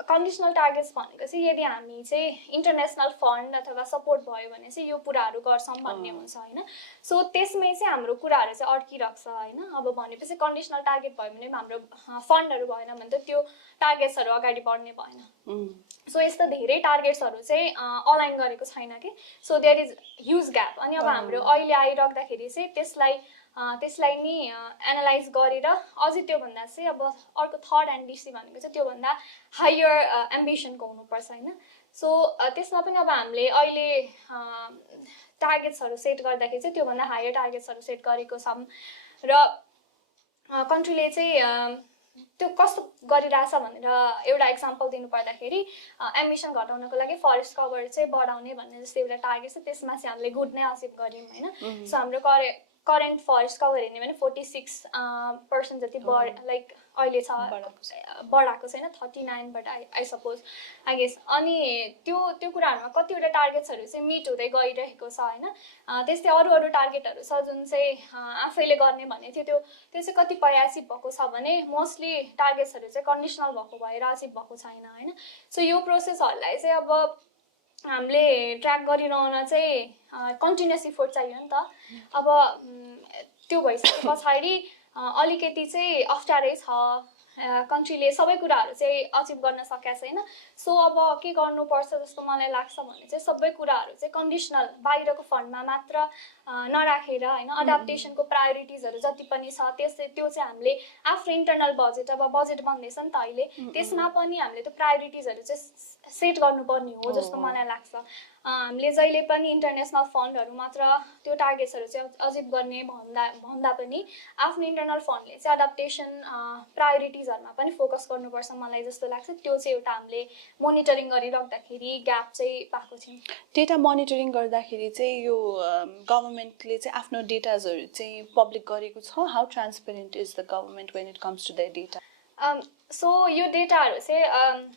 कन्डिसनल टार्गेट्स भनेको चाहिँ यदि हामी चाहिँ इन्टरनेसनल फन्ड अथवा सपोर्ट भयो भने चाहिँ यो कुराहरू गर्छौँ भन्ने हुन्छ होइन सो त्यसमै चाहिँ हाम्रो कुराहरू चाहिँ अड्किरहेको छ होइन अब भनेपछि कन्डिसनल टार्गेट भयो भने हाम्रो फन्डहरू भएन भने त त्यो टार्गेट्सहरू अगाडि बढ्ने भएन सो यस्तो धेरै टार्गेट्सहरू चाहिँ अलाइन गरेको छैन कि so there is huge gap अनि अब हाम्रो अहिले आइराख्दाखेरि चाहिँ त्यसलाई नि एनालाइज गरेर अझै त्योभन्दा चाहिँ अब अर्को थर्ड एनडिसी भनेको चाहिँ त्योभन्दा हायर एम्बिसनको हुनुपर्छ होइन सो त्यसमा पनि अब हामीले अहिले टार्गेट्सहरू सेट गर्दाखेरि चाहिँ त्योभन्दा हायर टार्गेट्सहरू सेट गरेको छौँ र कन्ट्रीले चाहिँ त्यो कस्तो गरिरहेछ भनेर एउटा एक्जाम्पल दिनु पर्दाखेरि एमिसन घटाउनको लागि फरेस्ट कभर चाहिँ बढाउने भन्ने जस्तो एउटा टार्गेट छ त्यसमा चाहिँ हामीले गुड नै अचिभ गऱ्यौँ होइन सो हाम्रो करेन्ट फरेस्ट कभर हेर्ने भने 46% जति लाइक अहिले छ बढाएको छैन 39 but I suppose I guess अनि त्यो कुराहरूमा कतिवटा टार्गेट्सहरू चाहिँ मिट हुँदै गइरहेको छ होइन त्यस्तै अरू टार्गेटहरू छ जुन चाहिँ आफैले गर्ने भन्ने थियो त्यो चाहिँ कतिपय अचिभ भएको छ भने मोस्टली टार्गेट्सहरू चाहिँ कन्डिसनल भएको भएर अचिभ भएको छैन होइन सो यो प्रोसेसहरूलाई चाहिँ अब हामीले ट्र्याक गरिरहन चाहिँ कन्टिन्युस इफोर्ट चाहियो नि त अब त्यो भइसके पछाडि अलिकति चाहिँ अप्ठ्यारै छ कन्ट्रीले सबै कुराहरू चाहिँ अचिभ गर्न सकेको छैन सो अब के गर्नुपर्छ जस्तो मलाई लाग्छ भने चाहिँ सबै कुराहरू चाहिँ कन्डिसनल बाहिरको फन्डमा मात्र नराखेर हैन अडाप्टेसनको प्रायोरिटिजहरू जति पनि छ त्यो चाहिँ हामीले आफ्नो इन्टरनल बजेट अब बजेट बन्दैछ नि त अहिले त्यसमा पनि हामीले त्यो प्रायोरिटिजहरू चाहिँ सेट गर्नुपर्ने हो जस्तो मलाई लाग्छ हामीले जहिले पनि इन्टरनेसनल फन्डहरू मात्र त्यो टार्गेट्सहरू चाहिँ अचिभ गर्ने भन्दा पनि आफ्नो इन्टरनल फन्डले चाहिँ अडाप्टेसन प्रायोरिटिजहरूमा पनि फोकस गर्नुपर्छ मलाई जस्तो लाग्छ त्यो चाहिँ एउटा हामीले मोनिटरिङ गरिराख्दाखेरि ग्याप चाहिँ पाएको छौँ डेटा मोनिटरिङ गर्दाखेरि चाहिँ यो गभर्मेन्टले चाहिँ आफ्नो डेटाजहरू चाहिँ पब्लिक गरेको छ how transparent is the government when it comes to the data so यो डेटाहरू चाहिँ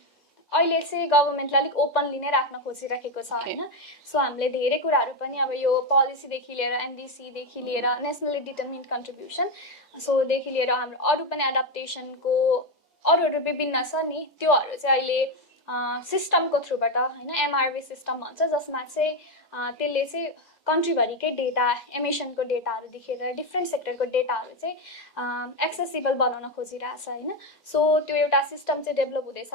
अहिले चाहिँ गभर्मेन्टले अलिक ओपनली नै राख्न खोजिरहेको छ हैन सो हामीले धेरै कुराहरू पनि अब यो पोलिसीदेखि लिएर एनडीसीदेखि लिएर नेसनली डिटर्मिन्ड कन्ट्रिब्युसन सोदेखि लिएर हाम्रो अरू पनि एडाप्टेसनको अरूहरू विभिन्न छ नि त्योहरू चाहिँ अहिले सिस्टमको थ्रुबाट हैन एमआरबी सिस्टम भन्छ जसमा चाहिँ त्यसले चाहिँ कन्ट्रीभरिकै डेटा एमिसनको डेटाहरू देखेर डिफ्रेन्ट सेक्टरको डेटाहरू चाहिँ एक्सेसिबल बनाउन खोजिरहेछ हैन सो त्यो एउटा सिस्टम चाहिँ डेभलप हुँदैछ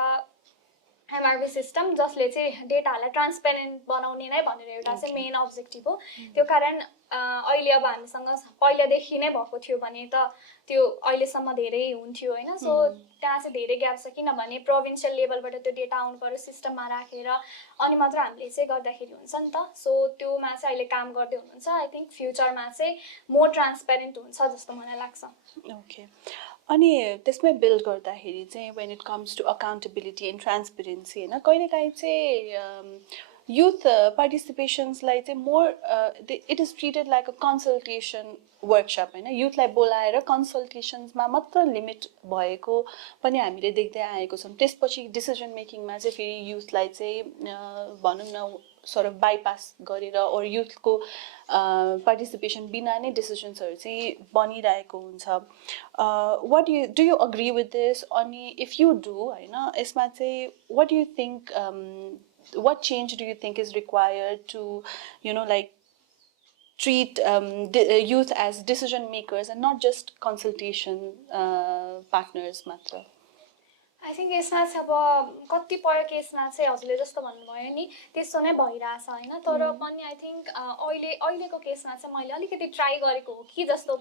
एमआरबी सिस्टम जसले चाहिँ डेटालाई ट्रान्सपेरेन्ट बनाउने नै भनेर एउटा चाहिँ मेन अब्जेक्टिभ हो त्यो कारण अहिले अब हामीसँग पहिलादेखि नै भएको थियो भने त त्यो अहिलेसम्म धेरै हुन्थ्यो हैन सो त्यहाँ चाहिँ धेरै ग्याप छ किनभने प्रोभिन्सियल लेभलबाट त्यो डेटा आउनु पर्यो सिस्टममा राखेर अनि मात्र हामीले चाहिँ गर्दाखेरि हुन्छ नि त सो त्योमा चाहिँ अहिले काम गर्दै हुनुहुन्छ आई थिङ्क फ्युचरमा चाहिँ मोर ट्रान्सपेरेन्ट हुन्छ जस्तो मलाई लाग्छ ओके अनि त्यसमै बिल्ड गर्दाखेरि चाहिँ when it comes to accountability and transparency हैन कहिलेकाहीँ चाहिँ youth participations-लाई चाहिँ more it is treated like a consultation workshop हैन youth-लाई बोलाएर consultations-मा मात्र लिमिट भएको पनि हामीले देख्दै आएको छौँ त्यसपछि डिसिजन मेकिङमा चाहिँ फेरि youth-लाई चाहिँ भनौँ न sort of bypass गरेर or youth-को participation बिना नै डिसिजन्सहरू चाहिँ बनिरहेको हुन्छ what do you agree with this अनि if you do हैन यसमा चाहिँ what do you think what change do you think is required to like treat youth as decision makers and not just consultation partners matra I think यसमा चाहिँ अब कतिपय केसमा चाहिँ हजुरले जस्तो भन्नुभयो नि त्यस्तो नै भइरहेछ होइन तर पनि आई थिङ्क अहिलेको केसमा चाहिँ मैले अलिकति ट्राई गरेको हो कि जस्तो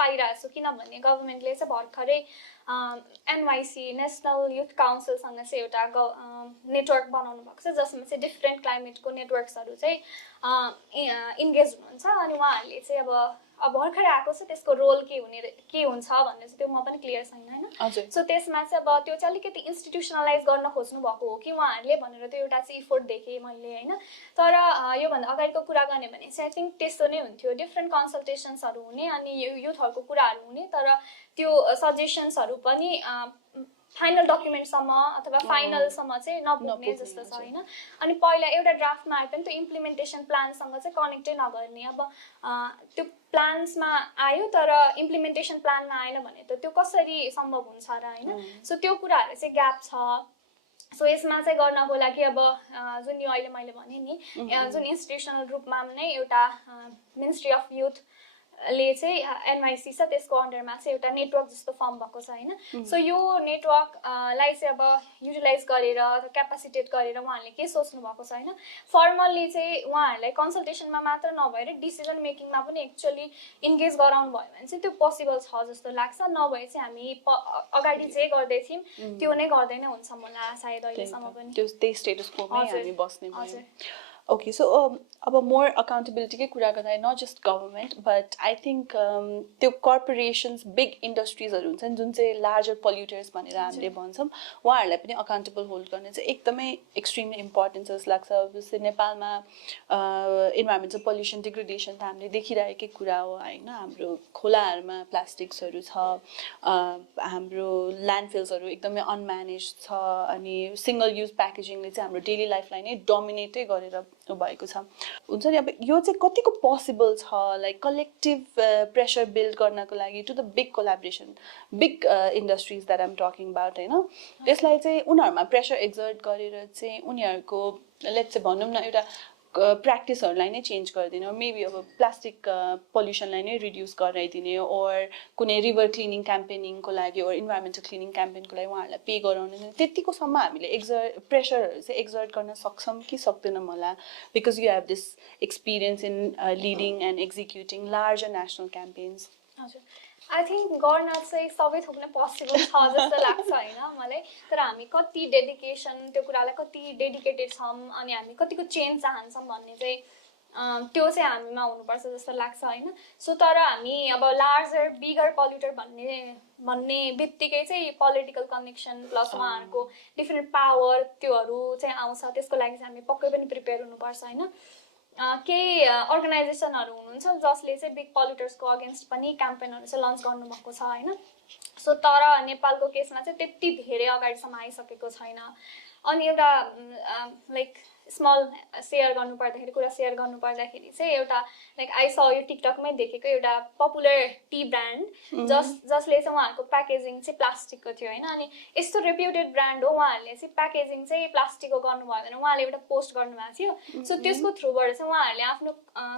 पाइरहेको छु किनभने गभर्मेन्टले चाहिँ भर्खरै एनवाइसी नेसनल युथ काउन्सिलसँग चाहिँ एउटा नेटवर्क बनाउनु भएको छ जसमा चाहिँ डिफ्रेन्ट क्लाइमेटको नेटवर्क्सहरू चाहिँ इन्गेज हुनुहुन्छ अनि उहाँहरूले चाहिँ अब भर्खरै आएको छ त्यसको रोल के हुन्छ भन्ने चाहिँ त्यो म पनि क्लियर छैन हैन सो त्यसमा चाहिँ अब त्यो चाहिँ अलिकति इन्स्टिट्युसनलाइज गर्न खोज्नु भएको हो कि उहाँहरूले भनेर त्यो एउटा चाहिँ इफोर्ट देखेँ मैले हैन तर योभन्दा अगाडिको कुरा गर्ने भने चाहिँ आई थिङ्क त्यस्तो नै हुन्थ्यो डिफ्रेन्ट कन्सल्टेसन्सहरू हुने अनि युथहरूको कुराहरू हुने तर त्यो सजेसन्सहरू पनि फाइनल डकुमेन्टसम्म अथवा फाइनलसम्म चाहिँ नपुग्ने जस्तो छ हैन अनि पहिला एउटा ड्राफ्टमा आए पनि त्यो इम्प्लिमेन्टेसन प्लानसँग चाहिँ कनेक्टै नगर्ने अब त्यो प्लान्समा आयो तर इम्प्लिमेन्टेसन प्लानमा आएन भने त त्यो कसरी सम्भव हुन्छ र हैन सो त्यो कुराहरू चाहिँ ग्याप छ सो यसमा चाहिँ गर्नको लागि अब जुन यो अहिले मैले भने नि जुन इन्स्टिट्युसनल रूपमा नै एउटा मिनिस्ट्री अफ युथ ले चाहिँ एनवाइसी छ त्यसको अन्डरमा चाहिँ एउटा नेटवर्क जस्तो फर्म भएको छ हैन सो यो नेटवर्कलाई चाहिँ अब युटिलाइज गरेर क्यापासिटेट गरेर उहाँहरूले के सोच्नु भएको छ हैन फर्मल्ली चाहिँ उहाँहरूलाई कन्सल्टेसनमा मात्र नभएर डिसिजन मेकिङमा पनि एक्चुअली इन्गेज गराउनु भयो भने चाहिँ त्यो पोसिबल छ जस्तो लाग्छ नभए चाहिँ हामी अगाडि जे गर्दै थियौँ त्यो नै गर्दै नै हुन्छ मलाई सायद अहिलेसम्म पनि त्यो त्यही स्टेटस कोमै हामी बस्ने भयो Okay, so अब more accountability के कुरा गर्दा not just government, but I think त्यो corporations, big industries हरू हुन्छन् जुन चाहिँ larger polluters भनेर हामीले भन्छौँ उहाँहरूलाई पनि accountable hold गर्ने चाहिँ एकदमै extremely important जस्तो लाग्छ जस्तै नेपालमा environmental pollution degradation त हामीले देखिरहेकै कुरा हो हैन हाम्रो खोलाहरूमा प्लास्टिक्सहरू छ हाम्रो ल्यान्डफिल्सहरू एकदमै unmanaged छ अनि single use packagingले चाहिँ हाम्रो daily life लाई नै dominate गरेर भएको छ हुन्छ नि अब यो चाहिँ कतिको पोसिबल छ लाइक कलेक्टिभ प्रेसर बिल्ड गर्नको लागि to the big collaboration big industries that I'm talking about हैन त्यसलाई चाहिँ उनीहरुमा प्रेसर एक्सर्ट गरेर चाहिँ उनीहरुको लेट्स से भनौं न एउटा प्र्याक्टिसहरूलाई नै चेन्ज गरिदिने, मेबी अब प्लास्टिक पल्युसनलाई नै रिड्युस गराइदिने, ओर कुनै रिभर क्लिनिङ क्याम्पेनिङको लागि ओर इन्भाइरोमेन्टल क्लिनिङ क्याम्पेनको लागि उहाँहरूलाई पे गराउने, त्यतिकोसम्म हामीले प्रेसरहरू चाहिँ एक्जर्ट गर्न सक्छौँ कि सक्दैनौँ होला, because you have this experience in leading and executing larger national campaigns. हजुर, आई थिङ्क गर्न चाहिँ सबै थोक नै पोसिबल छ जस्तो लाग्छ होइन मलाई, तर हामी कति डेडिकेसन त्यो कुरालाई कति डेडिकेटेड छौँ अनि हामी कतिको चेन्ज चाहन्छौँ भन्ने चाहिँ त्यो चाहिँ हामीमा हुनुपर्छ जस्तो लाग्छ होइन. सो तर हामी अब लार्जर बिगर पल्युटर भन्ने बित्तिकै चाहिँ पोलिटिकल कनेक्सन प्लस उहाँहरूको डिफ्रेन्ट पावर त्योहरू चाहिँ आउँछ. त्यसको लागि चाहिँ हामी पक्कै पनि प्रिपेयर हुनुपर्छ होइन. केही अर्गनाइजेसनहरू हुनुहुन्छ जसले चाहिँ बिग पोल्युटर्सको अगेन्स्ट पनि क्याम्पेनहरू चाहिँ लन्च गर्नुभएको छ होइन. सो तर नेपालको केसमा चाहिँ त्यति धेरै अगाडिसम्म आइसकेको छैन. अनि एउटा लाइक स्मल सेयर गर्नुपर्दाखेरि कुरा सेयर गर्नुपर्दाखेरि चाहिँ एउटा लाइक आई स यो टिकटकमै देखेको एउटा पपुलर टी ब्रान्ड जसले चाहिँ उहाँहरूको प्याकेजिङ चाहिँ प्लास्टिकको थियो होइन. अनि यस्तो रेप्युटेड ब्रान्ड हो, उहाँहरूले चाहिँ प्याकेजिङ चाहिँ प्लास्टिकको गर्नुभयो भने उहाँले एउटा पोस्ट गर्नुभएको थियो. सो त्यसको थ्रुबाट चाहिँ उहाँहरूले आफ्नो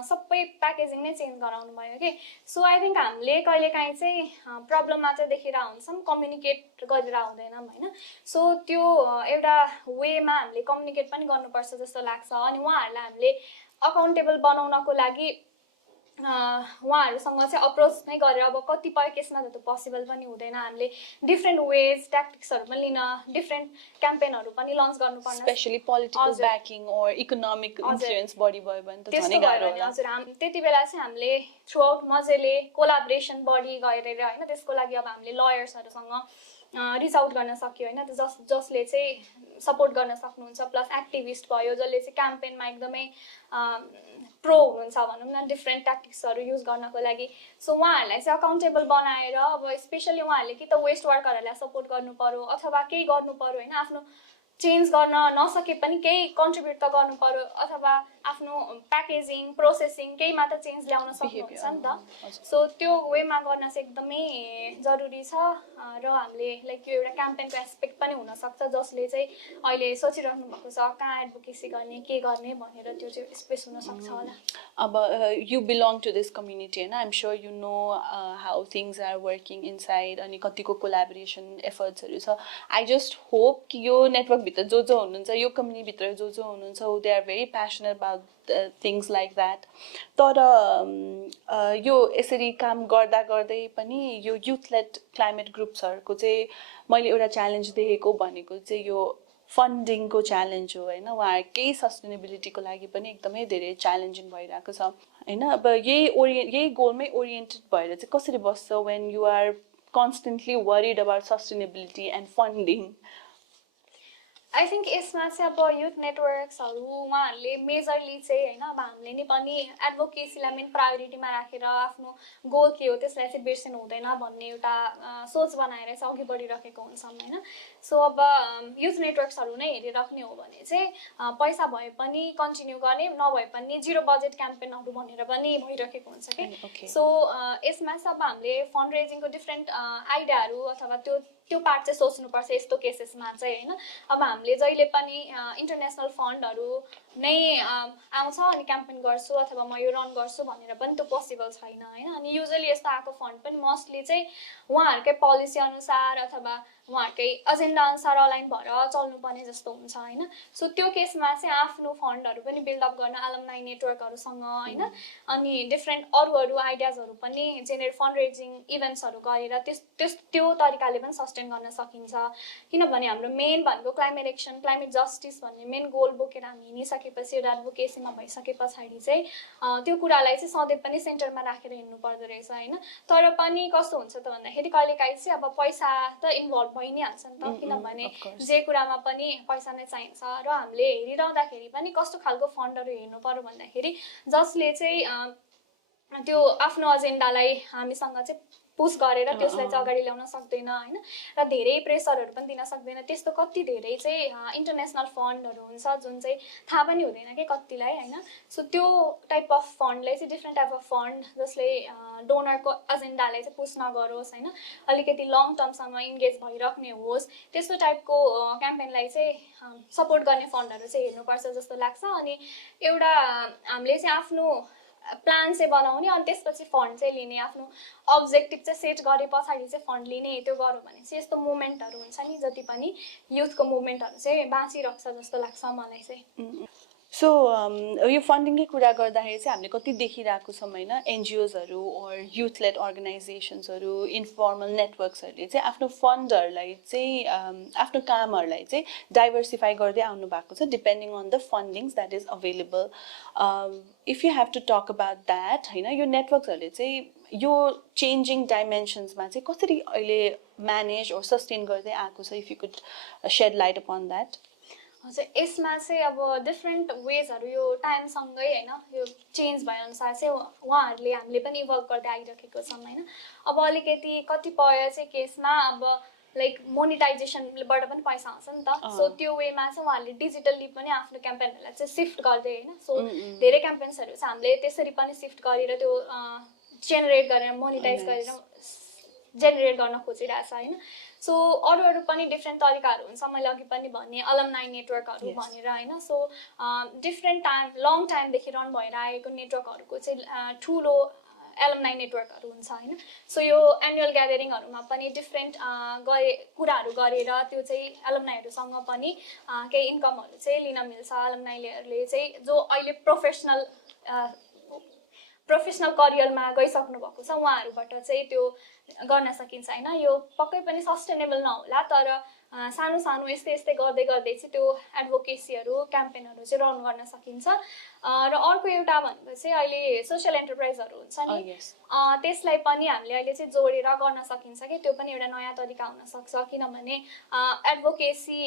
सबै प्याकेजिङ नै चेन्ज गराउनु भयो कि. सो आई थिङ्क हामीले कहिलेकाहीँ चाहिँ प्रब्लममा चाहिँ देखेर हुन्छौँ, कम्युनिकेट गरेर हुँदैनौँ होइन. सो त्यो एउटा वेमा हामीले कम्युनिकेट पनि गर्नुपर्छ जस्तो लाग्छ. अनि उहाँहरूलाई हामीले अकाउन्टेबल बनाउनको लागि उहाँहरूसँग चाहिँ अप्रोच नै गरेर, अब कतिपय केसमा त पोसिबल पनि हुँदैन, हामीले डिफ्रेन्ट वेज ट्याक्टिक्सहरू पनि लिन डिफ्रेन्ट क्याम्पेनहरू पनि लन्च गर्नुपर्छ. स्पेसली पोलिटिकल ब्याकिङ ओर इकोनोमिक इन्फ्लुएन्स बढी भयो भने त झनै गाह्रो होला. हजुर, त्यति बेला चाहिँ हामीले थ्रु आउट मजाले कोलाबोरेसन बढी गरेर होइन, त्यसको लागि अब हामीले लयर्सहरूसँग रिच आउट गर्न सक्यो होइन, जसले चाहिँ सपोर्ट गर्न सक्नुहुन्छ. प्लस एक्टिभिस्ट भयो जसले चाहिँ क्याम्पेनमा एकदमै प्रो हुनुहुन्छ भनौँ न, डिफ्रेन्ट ट्याक्टिक्सहरू युज गर्नको लागि. सो उहाँहरूलाई चाहिँ अकाउन्टेबल बनाएर अब स्पेसली उहाँहरूले कि त वेस्ट वर्करहरूलाई सपोर्ट गर्नु पर्यो अथवा केही गर्नु पर्यो होइन, आफ्नो चेन्ज गर्न नसके पनि केही कन्ट्रिब्युट त गर्नु पर्यो, अथवा आफ्नो प्याकेजिङ प्रोसेसिङ केहीमा त चेन्ज ल्याउन सक्नुहुन्छ नि त. सो त्यो वेमा गर्न चाहिँ एकदमै जरुरी छ. र हामीले लाइक यो एउटा क्याम्पेनको एस्पेक्ट पनि हुनसक्छ जसले चाहिँ अहिले सोचिराख्नु भएको छ कहाँ एडभोकेसी गर्ने के गर्ने भनेर, त्यो चाहिँ स्पेस हुनसक्छ होला. अब you belong to this community होइन, I'm sure you know how things are working inside अनि कतिको कोलाबोरेसन एफर्ट्सहरू छ. आई जस्ट होप कि यो नेटवर्कभित्र जो हुनुहुन्छ, यो कम्युनिटीभित्र जो हुनुहुन्छ, they are very passionate about things like that. तर यो यसरी काम गर्दा गर्दै पनि यो युथ लेड क्लाइमेट ग्रुप्सहरूको चाहिँ मैले एउटा च्यालेन्ज देखेको भनेको चाहिँ यो फन्डिङको च्यालेन्ज हो होइन. उहाँहरूकै सस्टेनेबिलिटीको लागि पनि एकदमै धेरै च्यालेन्जिङ भइरहेको छ होइन. अब यही गोलमै ओरिएन्टेड भएर चाहिँ कसरी बस्छ when you are constantly worried about sustainability and funding? I think यसमा चाहिँ अब युथ नेटवर्क्सहरू उहाँहरूले मेजरली चाहिँ होइन, अब हामीले नि पनि एडभोकेसीलाई मेन प्रायोरिटीमा राखेर आफ्नो गोल के हो त्यसलाई चाहिँ बिर्सिनु हुँदैन भन्ने एउटा सोच बनाएर चाहिँ अघि बढिरहेको हुन्छौँ होइन. सो अब युथ नेटवर्क्सहरू नै हेरिराख्ने हो भने चाहिँ पैसा भए पनि कन्टिन्यू गर्ने, नभए पनि जिरो बजेट क्याम्पेनहरू भनेर पनि भइरहेको हुन्छ कि. सो यसमा चाहिँ अब हामीले फन्ड रेजिङको डिफ्रेन्ट आइडियाहरू अथवा त्यो पार्ट चाहिँ सोच्नुपर्छ यस्तो केसेसमा चाहिँ होइन. अब हामीले जहिले पनि इन्टरनेसनल फन्डहरू नै आउँछ अनि क्याम्पेन गर्छु अथवा म यो रन गर्छु भनेर पनि त्यो पोसिबल छैन होइन. अनि युजली यस्तो आएको फन्ड पनि मोस्टली चाहिँ उहाँहरूकै पोलिसी अनुसार अथवा उहाँहरूकै एजेन्डा अनुसार अलाइन भएर चल्नुपर्ने जस्तो हुन्छ होइन. सो त्यो केसमा चाहिँ आफ्नो फन्डहरू पनि बिल्डअप गर्न अलमनाई नेटवर्कहरूसँग होइन, अनि डिफ्रेन्ट अरू आइडियाजहरू पनि जेनेरेट फन्ड रेजिङ इभेन्ट्सहरू गरेर त्यो तरिकाले पनि सस्टेन गर्न सकिन्छ. किनभने हाम्रो मेन भनेको क्लाइमेट एक्सन क्लाइमेट जस्टिस भन्ने मेन गोल बोकेर हामी हिँडिसकेपछि एउटा एडभोकेसीमा भइसके पछाडि चाहिँ त्यो कुरालाई चाहिँ सधैँ पनि सेन्टरमा राखेर हिँड्नु पर्दो रहेछ होइन. तर पनि कस्तो हुन्छ त भन्दाखेरि कहिलेकाहीँ चाहिँ अब पैसा त इन्भल्भ भइ नै हाल्छ नि त, किनभने जे कुरामा पनि पैसा नै चाहिन्छ. र हामीले हेरिरहँदाखेरि पनि कस्तो खालको फन्डहरू हेर्नु पर्यो भन्दाखेरि जसले चाहिँ त्यो आफ्नो एजेन्डालाई हामीसँग चाहिँ पुश गरेर त्यसलाई चाहिँ अगाडि ल्याउन सक्दैन हैन र धेरै प्रेसरहरू पनि दिन सक्दैन त्यस्तो कति धेरै चाहिँ इन्टरनेशनल फन्डहरू हुन्छ जुन चाहिँ थाहा पनि हुँदैन के कतिलाई हैन सो त्यो टाइप अफ फन्डलाई चाहिँ डिफ्रेन्ट टाइप अफ फन्ड जसले डोनरको एजेन्डालाई चाहिँ पुश नगरोस् हैन अलिकति लङ टर्मसम्म इन्गेज भइराख्ने होस् त्यस्तो टाइपको क्याम्पेनलाई चाहिँ सपोर्ट गर्ने फन्डहरू चाहिँ हेर्नुपर्छ जस्तो लाग्छ अनि एउटा हामीले चाहिँ आफ्नो प्लान चाहिँ बनाउने अनि त्यसपछि फन्ड चाहिँ लिने आफ्नो अब्जेक्टिभ चाहिँ सेट गरे पछाडि चाहिँ फन्ड लिने त्यो गरौँ भने चाहिँ यस्तो मुभमेन्टहरू हुन्छ नि जति पनि युथको मुभमेन्टहरू चाहिँ बाँचिरहेको छ जस्तो लाग्छ मलाई चाहिँ सो यो फन्डिङकै कुरा गर्दाखेरि चाहिँ हामीले कति देखिरहेको छौँ होइन एनजिओजहरू ओर युथ लेड अर्गनाइजेसन्सहरू इन्फर्मल नेटवर्क्सहरूले चाहिँ आफ्नो फन्डहरूलाई चाहिँ आफ्नो कामहरूलाई चाहिँ डाइभर्सिफाई गर्दै आउनु भएको छ depending on the fundings that is available if you have to talk about that होइन यो नेटवर्क्सहरूले चाहिँ यो चेन्जिङ डाइमेन्सन्समा चाहिँ कसरी अहिले म्यानेज ओर सस्टेन गर्दै आएको छ if you could shed light upon that हजुर यसमा चाहिँ अब डिफ्रेन्ट वेजहरू यो टाइमसँगै होइन यो चेन्ज भएअनुसार चाहिँ उहाँहरूले हामीले पनि इभल्भ गर्दै आइरहेको छौँ होइन अब अलिकति कतिपय चाहिँ केसमा अब लाइक मोनिटाइजेसनबाट पनि पैसा आउँछ नि त सो त्यो वेमा चाहिँ उहाँहरूले डिजिटल्ली पनि आफ्नो क्याम्पेनहरूलाई चाहिँ सिफ्ट गर्दै होइन सो धेरै क्याम्पेन्सहरू चाहिँ हामीले त्यसरी पनि सिफ्ट गरेर त्यो जेनेरेट गरेर मोनिटाइज गरेर जेनेरेट गर्न खोजिरहेछ होइन सो अरू पनि डिफ्रेन्ट तरिकाहरू हुन्छ मैले अघि पनि भने अलमनाई नेटवर्कहरू भनेर होइन सो डिफ्रेन्ट टाइम लङ टाइमदेखि रन भएर आएको नेटवर्कहरूको चाहिँ ठुलो एलमनाई नेटवर्कहरू हुन्छ होइन सो यो एनुअल ग्यादरिङहरूमा पनि डिफ्रेन्ट कुराहरू गरेर त्यो चाहिँ एलमनाईहरूसँग पनि केही इन्कमहरू चाहिँ लिन मिल्छ एलमनाईले चाहिँ जो अहिले प्रोफेसनल करियरमा गइसक्नु भएको छ उहाँहरूबाट चाहिँ त्यो गर्न सकिन्छ होइन यो पक्कै पनि सस्टेनेबल नहोला तर सानो सानो यस्तै गर्दै चाहिँ त्यो एडभोकेसीहरू क्याम्पेनहरू चाहिँ रन गर्न सकिन्छ र अर्को एउटा भनेको चाहिँ अहिले सोसियल एन्टरप्राइजहरू हुन्छ नि त्यसलाई पनि हामीले अहिले चाहिँ जोडेर गर्न सकिन्छ कि त्यो पनि एउटा नयाँ तरिका हुनसक्छ किनभने एडभोकेसी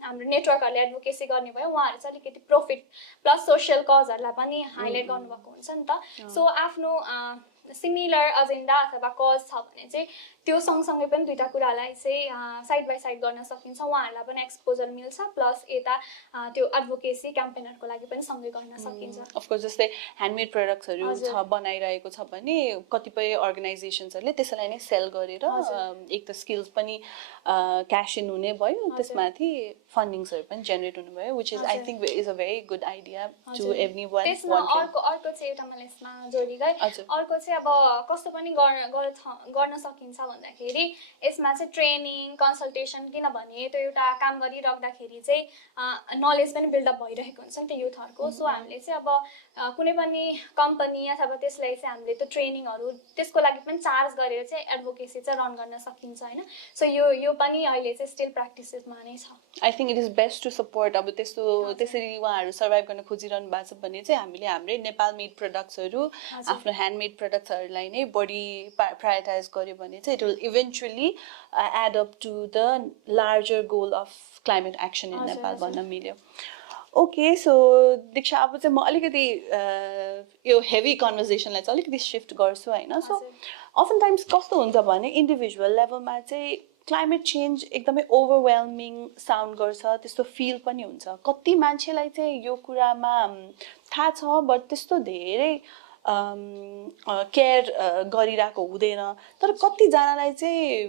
हाम्रो नेटवर्कहरूले एडभोकेसी गर्ने भयो उहाँहरू चाहिँ अलिकति प्रफिट प्लस सोसियल कजहरूलाई पनि हाइलाइट गर्नुभएको हुन्छ नि त सो आफ्नो सिमिलर एजेन्डा अथवा कज छ भने चाहिँ त्यो सँगसँगै पनि दुईटा कुरालाई चाहिँ साइड बाई साइड गर्न सकिन्छ उहाँहरूलाई पनि एक्सपोजर मिल्छ प्लस यता त्यो एडभोकेसी क्याम्पेनहरूको लागि पनि सँगै गर्न सकिन्छ अफकोर्स जस्तै ह्यान्डमेड प्रडक्ट्सहरू छ बनाइरहेको छ भने कतिपय अर्गनाइजेसन्सहरूले त्यसलाई नै सेल गरेर एक त स्किल्स पनि क्यास इन हुने भयो त्यसमाथि फन्डिङ्सहरू पनि जेनेरेट हुने भयो which is I think is a very good idea to everyone त्यसमा अर्को चाहिँ एउटा मलाई यसमा जोडी गए अर्को चाहिँ अब कस्तो पनि गर्न सकिन्छ भन्दाखेरि यसमा चाहिँ ट्रेनिङ कन्सल्टेसन किनभने त्यो एउटा काम गरिराख्दाखेरि चाहिँ नलेज पनि बिल्डअप भइरहेको हुन्छ नि त्यो युथहरूको सो हामीले चाहिँ अब कुनै पनि कम्पनी अथवा त्यसलाई चाहिँ हामीले त्यो ट्रेनिङहरू त्यसको लागि पनि चार्ज गरेर चाहिँ एडभोकेसी चाहिँ रन गर्न सकिन्छ होइन सो यो पनि अहिले चाहिँ स्टिल प्र्याक्टिसेसमा नै छ I think it is best to support अब त्यसरी उहाँहरू सर्भाइभ गर्न खोजिरहनु भएको छ भने चाहिँ हामीले हाम्रै नेपाल मेड प्रडक्ट्सहरू आफ्नो ह्यान्डमेड प्रडक्ट्सहरूलाई नै बढी प्रायोरिटाइज गर्यो भने चाहिँ it will eventually add up to the larger goal of climate action in Nepal भन्न मिल्यो ओके सो दीक्षा अब चाहिँ म अलिकति यो हेभी कन्भर्सेसनलाई चाहिँ अलिकति सिफ्ट गर्छु होइन सो अफन टाइम्स कस्तो हुन्छ भने इन्डिभिजुअल लेभलमा चाहिँ क्लाइमेट चेन्ज एकदमै ओभरवेल्मिङ साउन्ड गर्छ त्यस्तो फिल पनि हुन्छ कति मान्छेलाई चाहिँ यो कुरामा थाहा छ बट त्यस्तो धेरै केयर गरिरहेको हुँदैन तर कतिजनालाई चाहिँ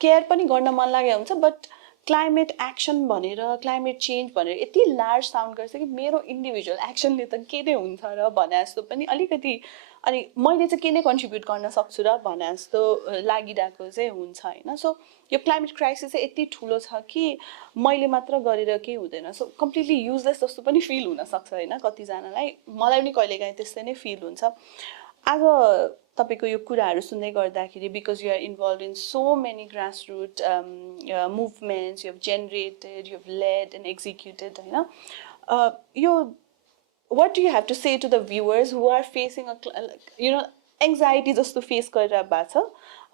केयर पनि गर्न मन लागेको हुन्छ बट क्लाइमेट एक्सन भनेर क्लाइमेट चेन्ज भनेर यति लार्ज साउन्ड गर्छ कि मेरो इन्डिभिजुअल एक्सनले त के नै हुन्छ र भने जस्तो पनि अलिकति अनि मैले चाहिँ के नै कन्ट्रिब्युट गर्न सक्छु र भने जस्तो लागिरहेको चाहिँ हुन्छ होइन सो यो क्लाइमेट क्राइसिस चाहिँ यति ठुलो छ कि मैले मात्र गरेर केही हुँदैन सो कम्प्लिटली युजलेस जस्तो पनि फिल हुनसक्छ होइन कतिजनालाई मलाई पनि कहिलेकाहीँ त्यस्तै नै फिल हुन्छ आज तपाईँको यो कुराहरू सुन्दै गर्दाखेरि because you are involve in so many grass root movements you have generated you have led and executed होइन यो what do you have to say to the viewers who are facing a anxiety जस्तो फेस गरेर भएको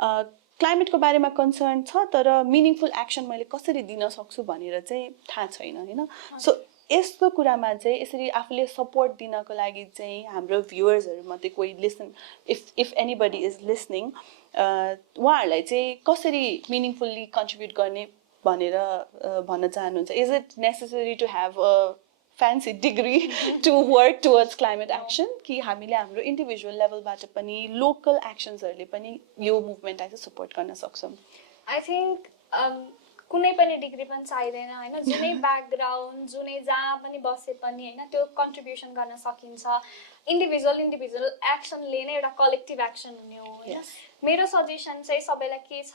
छ क्लाइमेटको बारेमा कन्सर्न छ तर मिनिङफुल एक्सन मैले कसरी दिन सक्छु भनेर चाहिँ थाहा छैन होइन सो यस्तो कुरामा चाहिँ यसरी आफूले सपोर्ट दिनको लागि चाहिँ हाम्रो भ्युअर्सहरू मध्ये कोही listen if anybody is listening उहाँहरूलाई चाहिँ कसरी मिनिङफुल्ली कन्ट्रिब्युट गर्ने भनेर भन्न चाहनुहुन्छ? Is it necessary to have a fancy degree to work towards climate action कि हामीले हाम्रो इन्डिभिजुअल लेभलबाट पनि लोकल एक्सन्सहरूले पनि यो मुभमेन्टलाई चाहिँ सपोर्ट गर्न सक्छौँ? आई थिङ्क कुनै पनि डिग्री पनि चाहिँदैन होइन, जुनै ब्याकग्राउन्ड जुनै जहाँ पनि बसे पनि होइन त्यो कन्ट्रिब्युसन गर्न सकिन्छ। इन्डिभिजुअल एक्सनले नै एउटा कलेक्टिभ एक्सन हुने हो होइन। मेरो सजेसन चाहिँ सबैलाई के छ,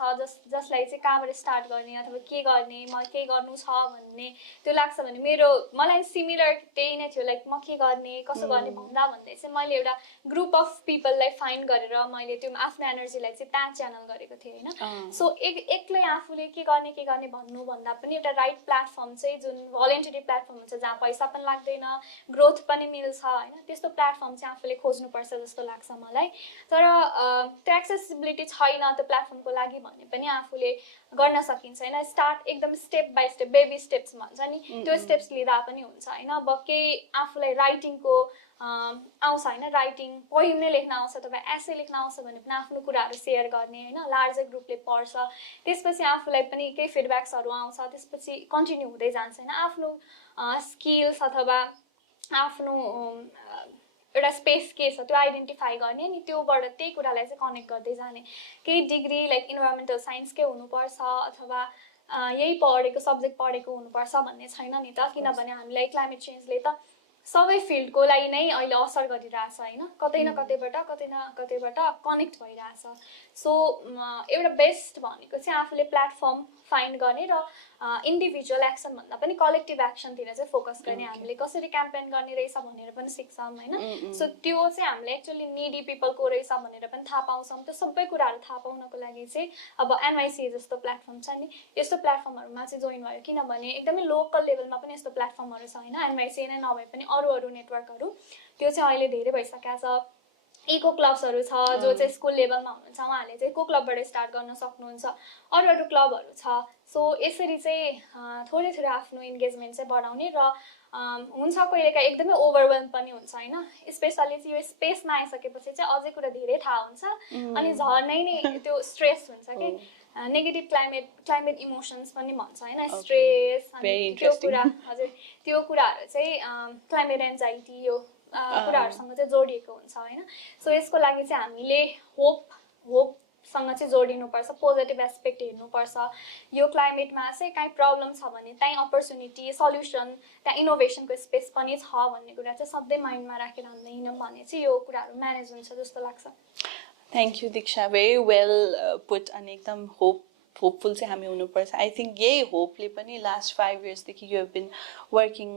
जसलाई चाहिँ कहाँबाट स्टार्ट गर्ने अथवा के गर्ने, म के गर्नु छ भन्ने त्यो लाग्छ भने मलाई सिमिलर त्यही नै थियो, लाइक म के गर्ने कसो गर्ने भन्दै चाहिँ मैले एउटा ग्रुप अफ पिपललाई फाइन्ड गरेर मैले त्यो आफ्नो एनर्जीलाई चाहिँ त्यहाँ च्यानल गरेको थिएँ होइन। सो एक्लै आफूले के गर्ने भन्नुभन्दा पनि एउटा राइट प्लेटफर्म चाहिँ जुन भोलिन्टरी प्लेटफर्म हुन्छ जहाँ पैसा पनि लाग्दैन, ग्रोथ पनि मिल्छ होइन, त्यस्तो प्लेटफर्म चाहिँ आफूले खोज्नुपर्छ जस्तो लाग्छ मलाई। तर त्यो एक्सेसिबिलिटी छैन त्यो प्लेटफर्मको लागि भने पनि आफूले गर्न सकिन्छ होइन। स्टार्ट एकदम step by step, baby steps भन्छ नि, त्यो स्टेप्स लिँदा पनि हुन्छ होइन। अब केही आफूलाई राइटिङको आउँछ होइन, राइटिङ पोइम नै लेख्न आउँछ अथवा एसे लेख्न आउँछ भने पनि आफ्नो कुराहरू सेयर गर्ने होइन, लार्जर ग्रुपले पढ्छ, त्यसपछि आफूलाई पनि केही फिडब्याक्सहरू आउँछ, त्यसपछि कन्टिन्यू हुँदै जान्छ होइन। आफ्नो स्किल्स अथवा आफ्नो एउटा स्पेस के छ त्यो आइडेन्टिफाई गर्ने अनि त्योबाट त्यही कुरालाई चाहिँ कनेक्ट गर्दै जाने। केही डिग्री लाइक इन्भाइरोमेन्टल साइन्सकै हुनुपर्छ अथवा यही पढेको सब्जेक्ट पढेको हुनुपर्छ भन्ने छैन नि त, किनभने हामीलाई क्लाइमेट चेन्जले त सबै फिल्डको लागि नै अहिले असर गरिरहेछ होइन, कतै न कतैबाट कनेक्ट भइरहेछ। सो एउटा बेस्ट भनेको चाहिँ आफूले प्लेटफर्म फाइन्ड गर्ने र इन्डिभिजुअल एक्सन भन्दा पनि कलेक्टिभ एक्सनतिर चाहिँ फोकस गर्ने। हामीले कसरी क्याम्पेन गर्ने रहेछ भनेर पनि सिक्छौँ होइन। सो त्यो चाहिँ हामीले एक्चुअली निडी पिपलको रहेछ भनेर पनि थाहा पाउँछौँ। त्यो सबै कुराहरू थाहा पाउनको लागि चाहिँ अब एनवाइसी जस्तो प्लेटफर्म छ नि, यस्तो प्लेटफर्महरूमा चाहिँ जोइन भयो, किनभने एकदमै लोकल लेभलमा पनि यस्तो प्लेटफर्महरू छ होइन। एनवाइसी नै नभए पनि अरू नेटवर्कहरू त्यो चाहिँ अहिले धेरै भइसकेको छ। इको क्लब्सहरू छ जो चाहिँ स्कुल लेभलमा हुनुहुन्छ, उहाँहरूले चाहिँ इको क्लबबाट स्टार्ट गर्न सक्नुहुन्छ, अरू क्लबहरू छ। सो यसरी चाहिँ थोरै आफ्नो इन्गेजमेन्ट चाहिँ बढाउने र हुन्छ कहिलेकाहीँ एकदमै ओभरवेल्म पनि हुन्छ होइन, स्पेसली चाहिँ यो स्पेसमा आइसकेपछि चाहिँ अझै कुरा धेरै थाहा हुन्छ अनि झर्नै नै त्यो स्ट्रेस हुन्छ कि नेगेटिभ क्लाइमेट इमोसन्स पनि भन्छ होइन, स्ट्रेस अनि त्यो कुरा हजुर त्यो कुराहरू चाहिँ क्लाइमेट एन्जाइटी यो कुराहरूसँग चाहिँ जोडिएको हुन्छ होइन। सो यसको लागि चाहिँ हामीले होपसँग चाहिँ जोडिनुपर्छ, पोजिटिभ एस्पेक्ट हेर्नुपर्छ। यो क्लाइमेटमा चाहिँ काहीँ प्रब्लम छ भने त्यहीँ अपर्च्युनिटी सल्युसन त्यहाँ इनोभेसनको स्पेस पनि छ भन्ने कुरा चाहिँ सधैँ माइन्डमा राखेर हिँड्यौँ भने चाहिँ यो कुराहरू म्यानेज हुन्छ जस्तो लाग्छ। Thank you Diksha, very well put अनि एकदम होपफुल चाहिँ हामी हुनुपर्छ। आई थिङ्क यही होपले पनि लास्ट 5 इयर्सदेखि you have been working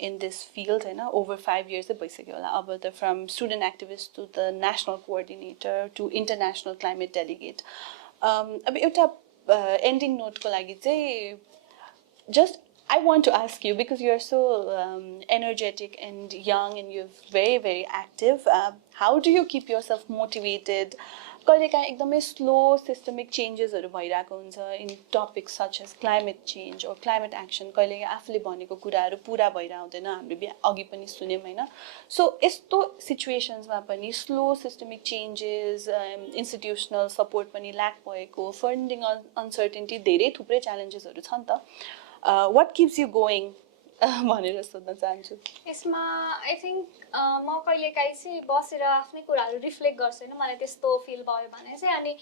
in this field होइन, ओभर 5 इयर्स चाहिँ भइसक्यो होला अब त, from student activist to the national coordinator to international climate delegate. अब एउटा एन्डिङ नोटको लागि चाहिँ just I want to ask you, because you're so energetic and young and you're very, very active, how do you keep yourself motivated? कहिलेकाहीँ एकदमै स्लो सिस्टमिक चेन्जेसहरू भइरहेको हुन्छ in topics such as climate change और क्लाइमेट एक्सन, कहिलेकाहीँ आफूले भनेको कुराहरू पुरा भइरहेको हुँदैन, हामीले अघि पनि सुन्यौँ होइन। सो यस्तो सिचुएसन्समा पनि slow systemic changes, institutional support पनि ल्याक भएको, फन्डिङ अनसर्टेन्टी, धेरै थुप्रै च्यालेन्जेसहरू छ नि त, वाट किप्स यु गोइङ भनेर सोध्न चाहन्छु। यसमा आई थिङ्क म कहिलेकाहीँ चाहिँ बसेर आफ्नै कुराहरू रिफ्लेक्ट गर्छु होइन, मलाई त्यस्तो फिल भयो भने चाहिँ, अनि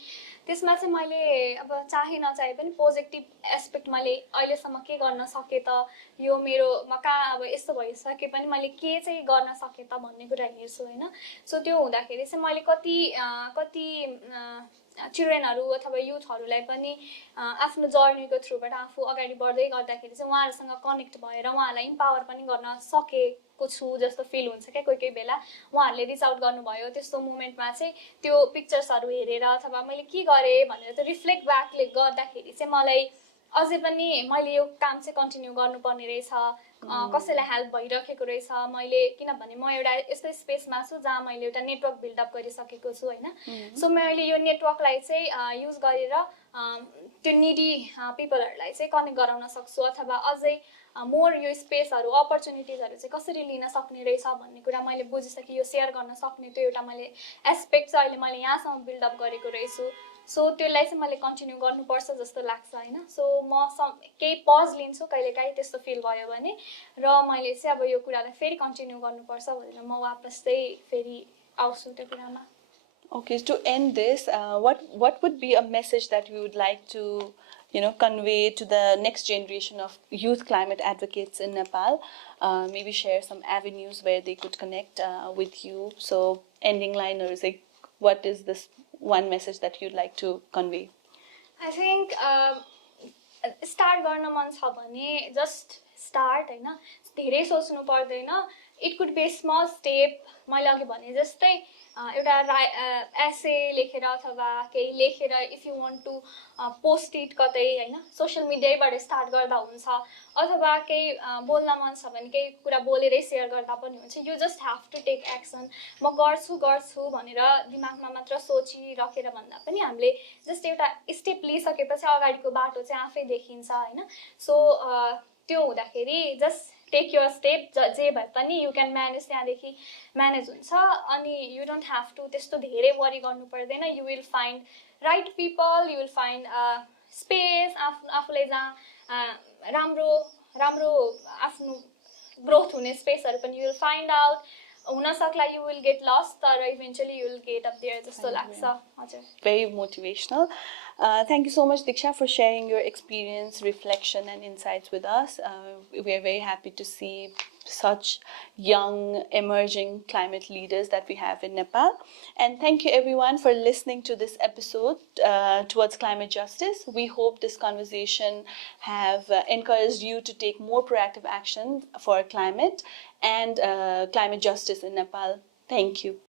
त्यसमा चाहिँ मैले अब चाहे नचाहे पनि पोजिटिभ एस्पेक्ट मैले अहिलेसम्म के गर्न सकेँ त, यो मेरोमा कहाँ अब यस्तो भइसके पनि मैले के चाहिँ गर्न सकेँ त भन्ने कुरा हेर्छु होइन। सो त्यो हुँदाखेरि चाहिँ मैले कति चिल्ड्रेनहरू अथवा युथहरूलाई पनि आफ्नो जर्नीको थ्रुबाट आफू अगाडि बढ्दै गर्दाखेरि चाहिँ उहाँहरूसँग कनेक्ट भएर उहाँहरूलाई इम्पावर पनि गर्न सकेको छु जस्तो फिल हुन्छ क्या। कोही बेला उहाँहरूले रिच आउट गर्नुभयो, त्यस्तो मोमेन्टमा चाहिँ त्यो पिक्चर्सहरू हेरेर अथवा मैले के गरेँ भनेर त्यो रिफ्लेक्ट ब्याकले गर्दाखेरि चाहिँ मलाई अझै पनि मैले यो काम चाहिँ कन्टिन्यू गर्नुपर्ने रहेछ, कसैलाई हेल्प भइरहेको रहेछ मैले, किनभने म एउटा यस्तो स्पेसमा छु जहाँ मैले एउटा नेटवर्क बिल्डअप गरिसकेको छु होइन। सो मैले यो नेटवर्कलाई चाहिँ युज गरेर त्यो निडी पिपलहरूलाई चाहिँ कनेक्ट गराउन सक्छु अथवा अझै मोर यो स्पेसहरू अपर्च्युनिटिजहरू चाहिँ कसरी लिन सक्ने रहेछ भन्ने कुरा मैले बुझिसकेँ, यो सेयर गर्न सक्ने त्यो एउटा मैले एस्पेक्ट चाहिँ अहिले मैले यहाँसम्म बिल्डअप गरेको रहेछु। सो त्यसलाई चाहिँ मैले कन्टिन्यू गर्नुपर्छ जस्तो लाग्छ होइन। सो म केही पज लिन्छु कहिलेकाहीँ त्यस्तो फिल भयो भने, र मैले चाहिँ अब यो कुरालाई फेरि कन्टिन्यू गर्नुपर्छ भनेर म वापस चाहिँ फेरि आउँछु त्यो कुरामा। Okay, to end this, what would be a message that we would like to, convey to the next generation of youth climate advocates in Nepal? Maybe share some avenues where they could connect with you. So, ending line, or like, what is this one message that you'd like to convey? I think start गर्न मन छ भने जस्ट स्टार्ट होइन, धेरै सोच्नु पर्दैन। It could be small step. मैले अघि भने जस्तै एउटा एसे लेखेर अथवा केही लेखेर if you want to post it कतै होइन, सोसियल मिडियाबाट स्टार्ट गर्दा हुन्छ, अथवा केही बोल्न मन छ भने केही कुरा बोलेरै सेयर गर्दा पनि हुन्छ। You just have to take action. म गर्छु भनेर दिमागमा मात्र सोचिराखेर भन्दा पनि हामीले जस्ट एउटा स्टेप लिइसकेपछि अगाडिको बाटो चाहिँ आफै देखिन्छ होइन। सो त्यो हुँदाखेरि जस्ट टेक योर स्टेप। जे भए पनि यु क्यान म्यानेज, त्यहाँदेखि म्यानेज हुन्छ। अनि यु डोन्ट ह्याभ टु त्यस्तो धेरै वरी गर्नु पर्दैन। You will find right people, you will find space, आफूलाई जहाँ राम्रो आफ्नो ग्रोथ हुने स्पेसहरू पनि यु विल फाइन्ड आउट। हुन सक्ला यु विल गेट लस्ट, तर eventually you will get up there जस्तो लाग्छ। हजुर, very motivational. Thank you so much, Dikchha, for sharing your experience, reflection, and insights with us. We are very happy to see such young, emerging climate leaders that we have in Nepal. And thank you, everyone, for listening to this episode towards climate justice. We hope this conversation have encouraged you to take more proactive action for climate and climate justice in Nepal. Thank you.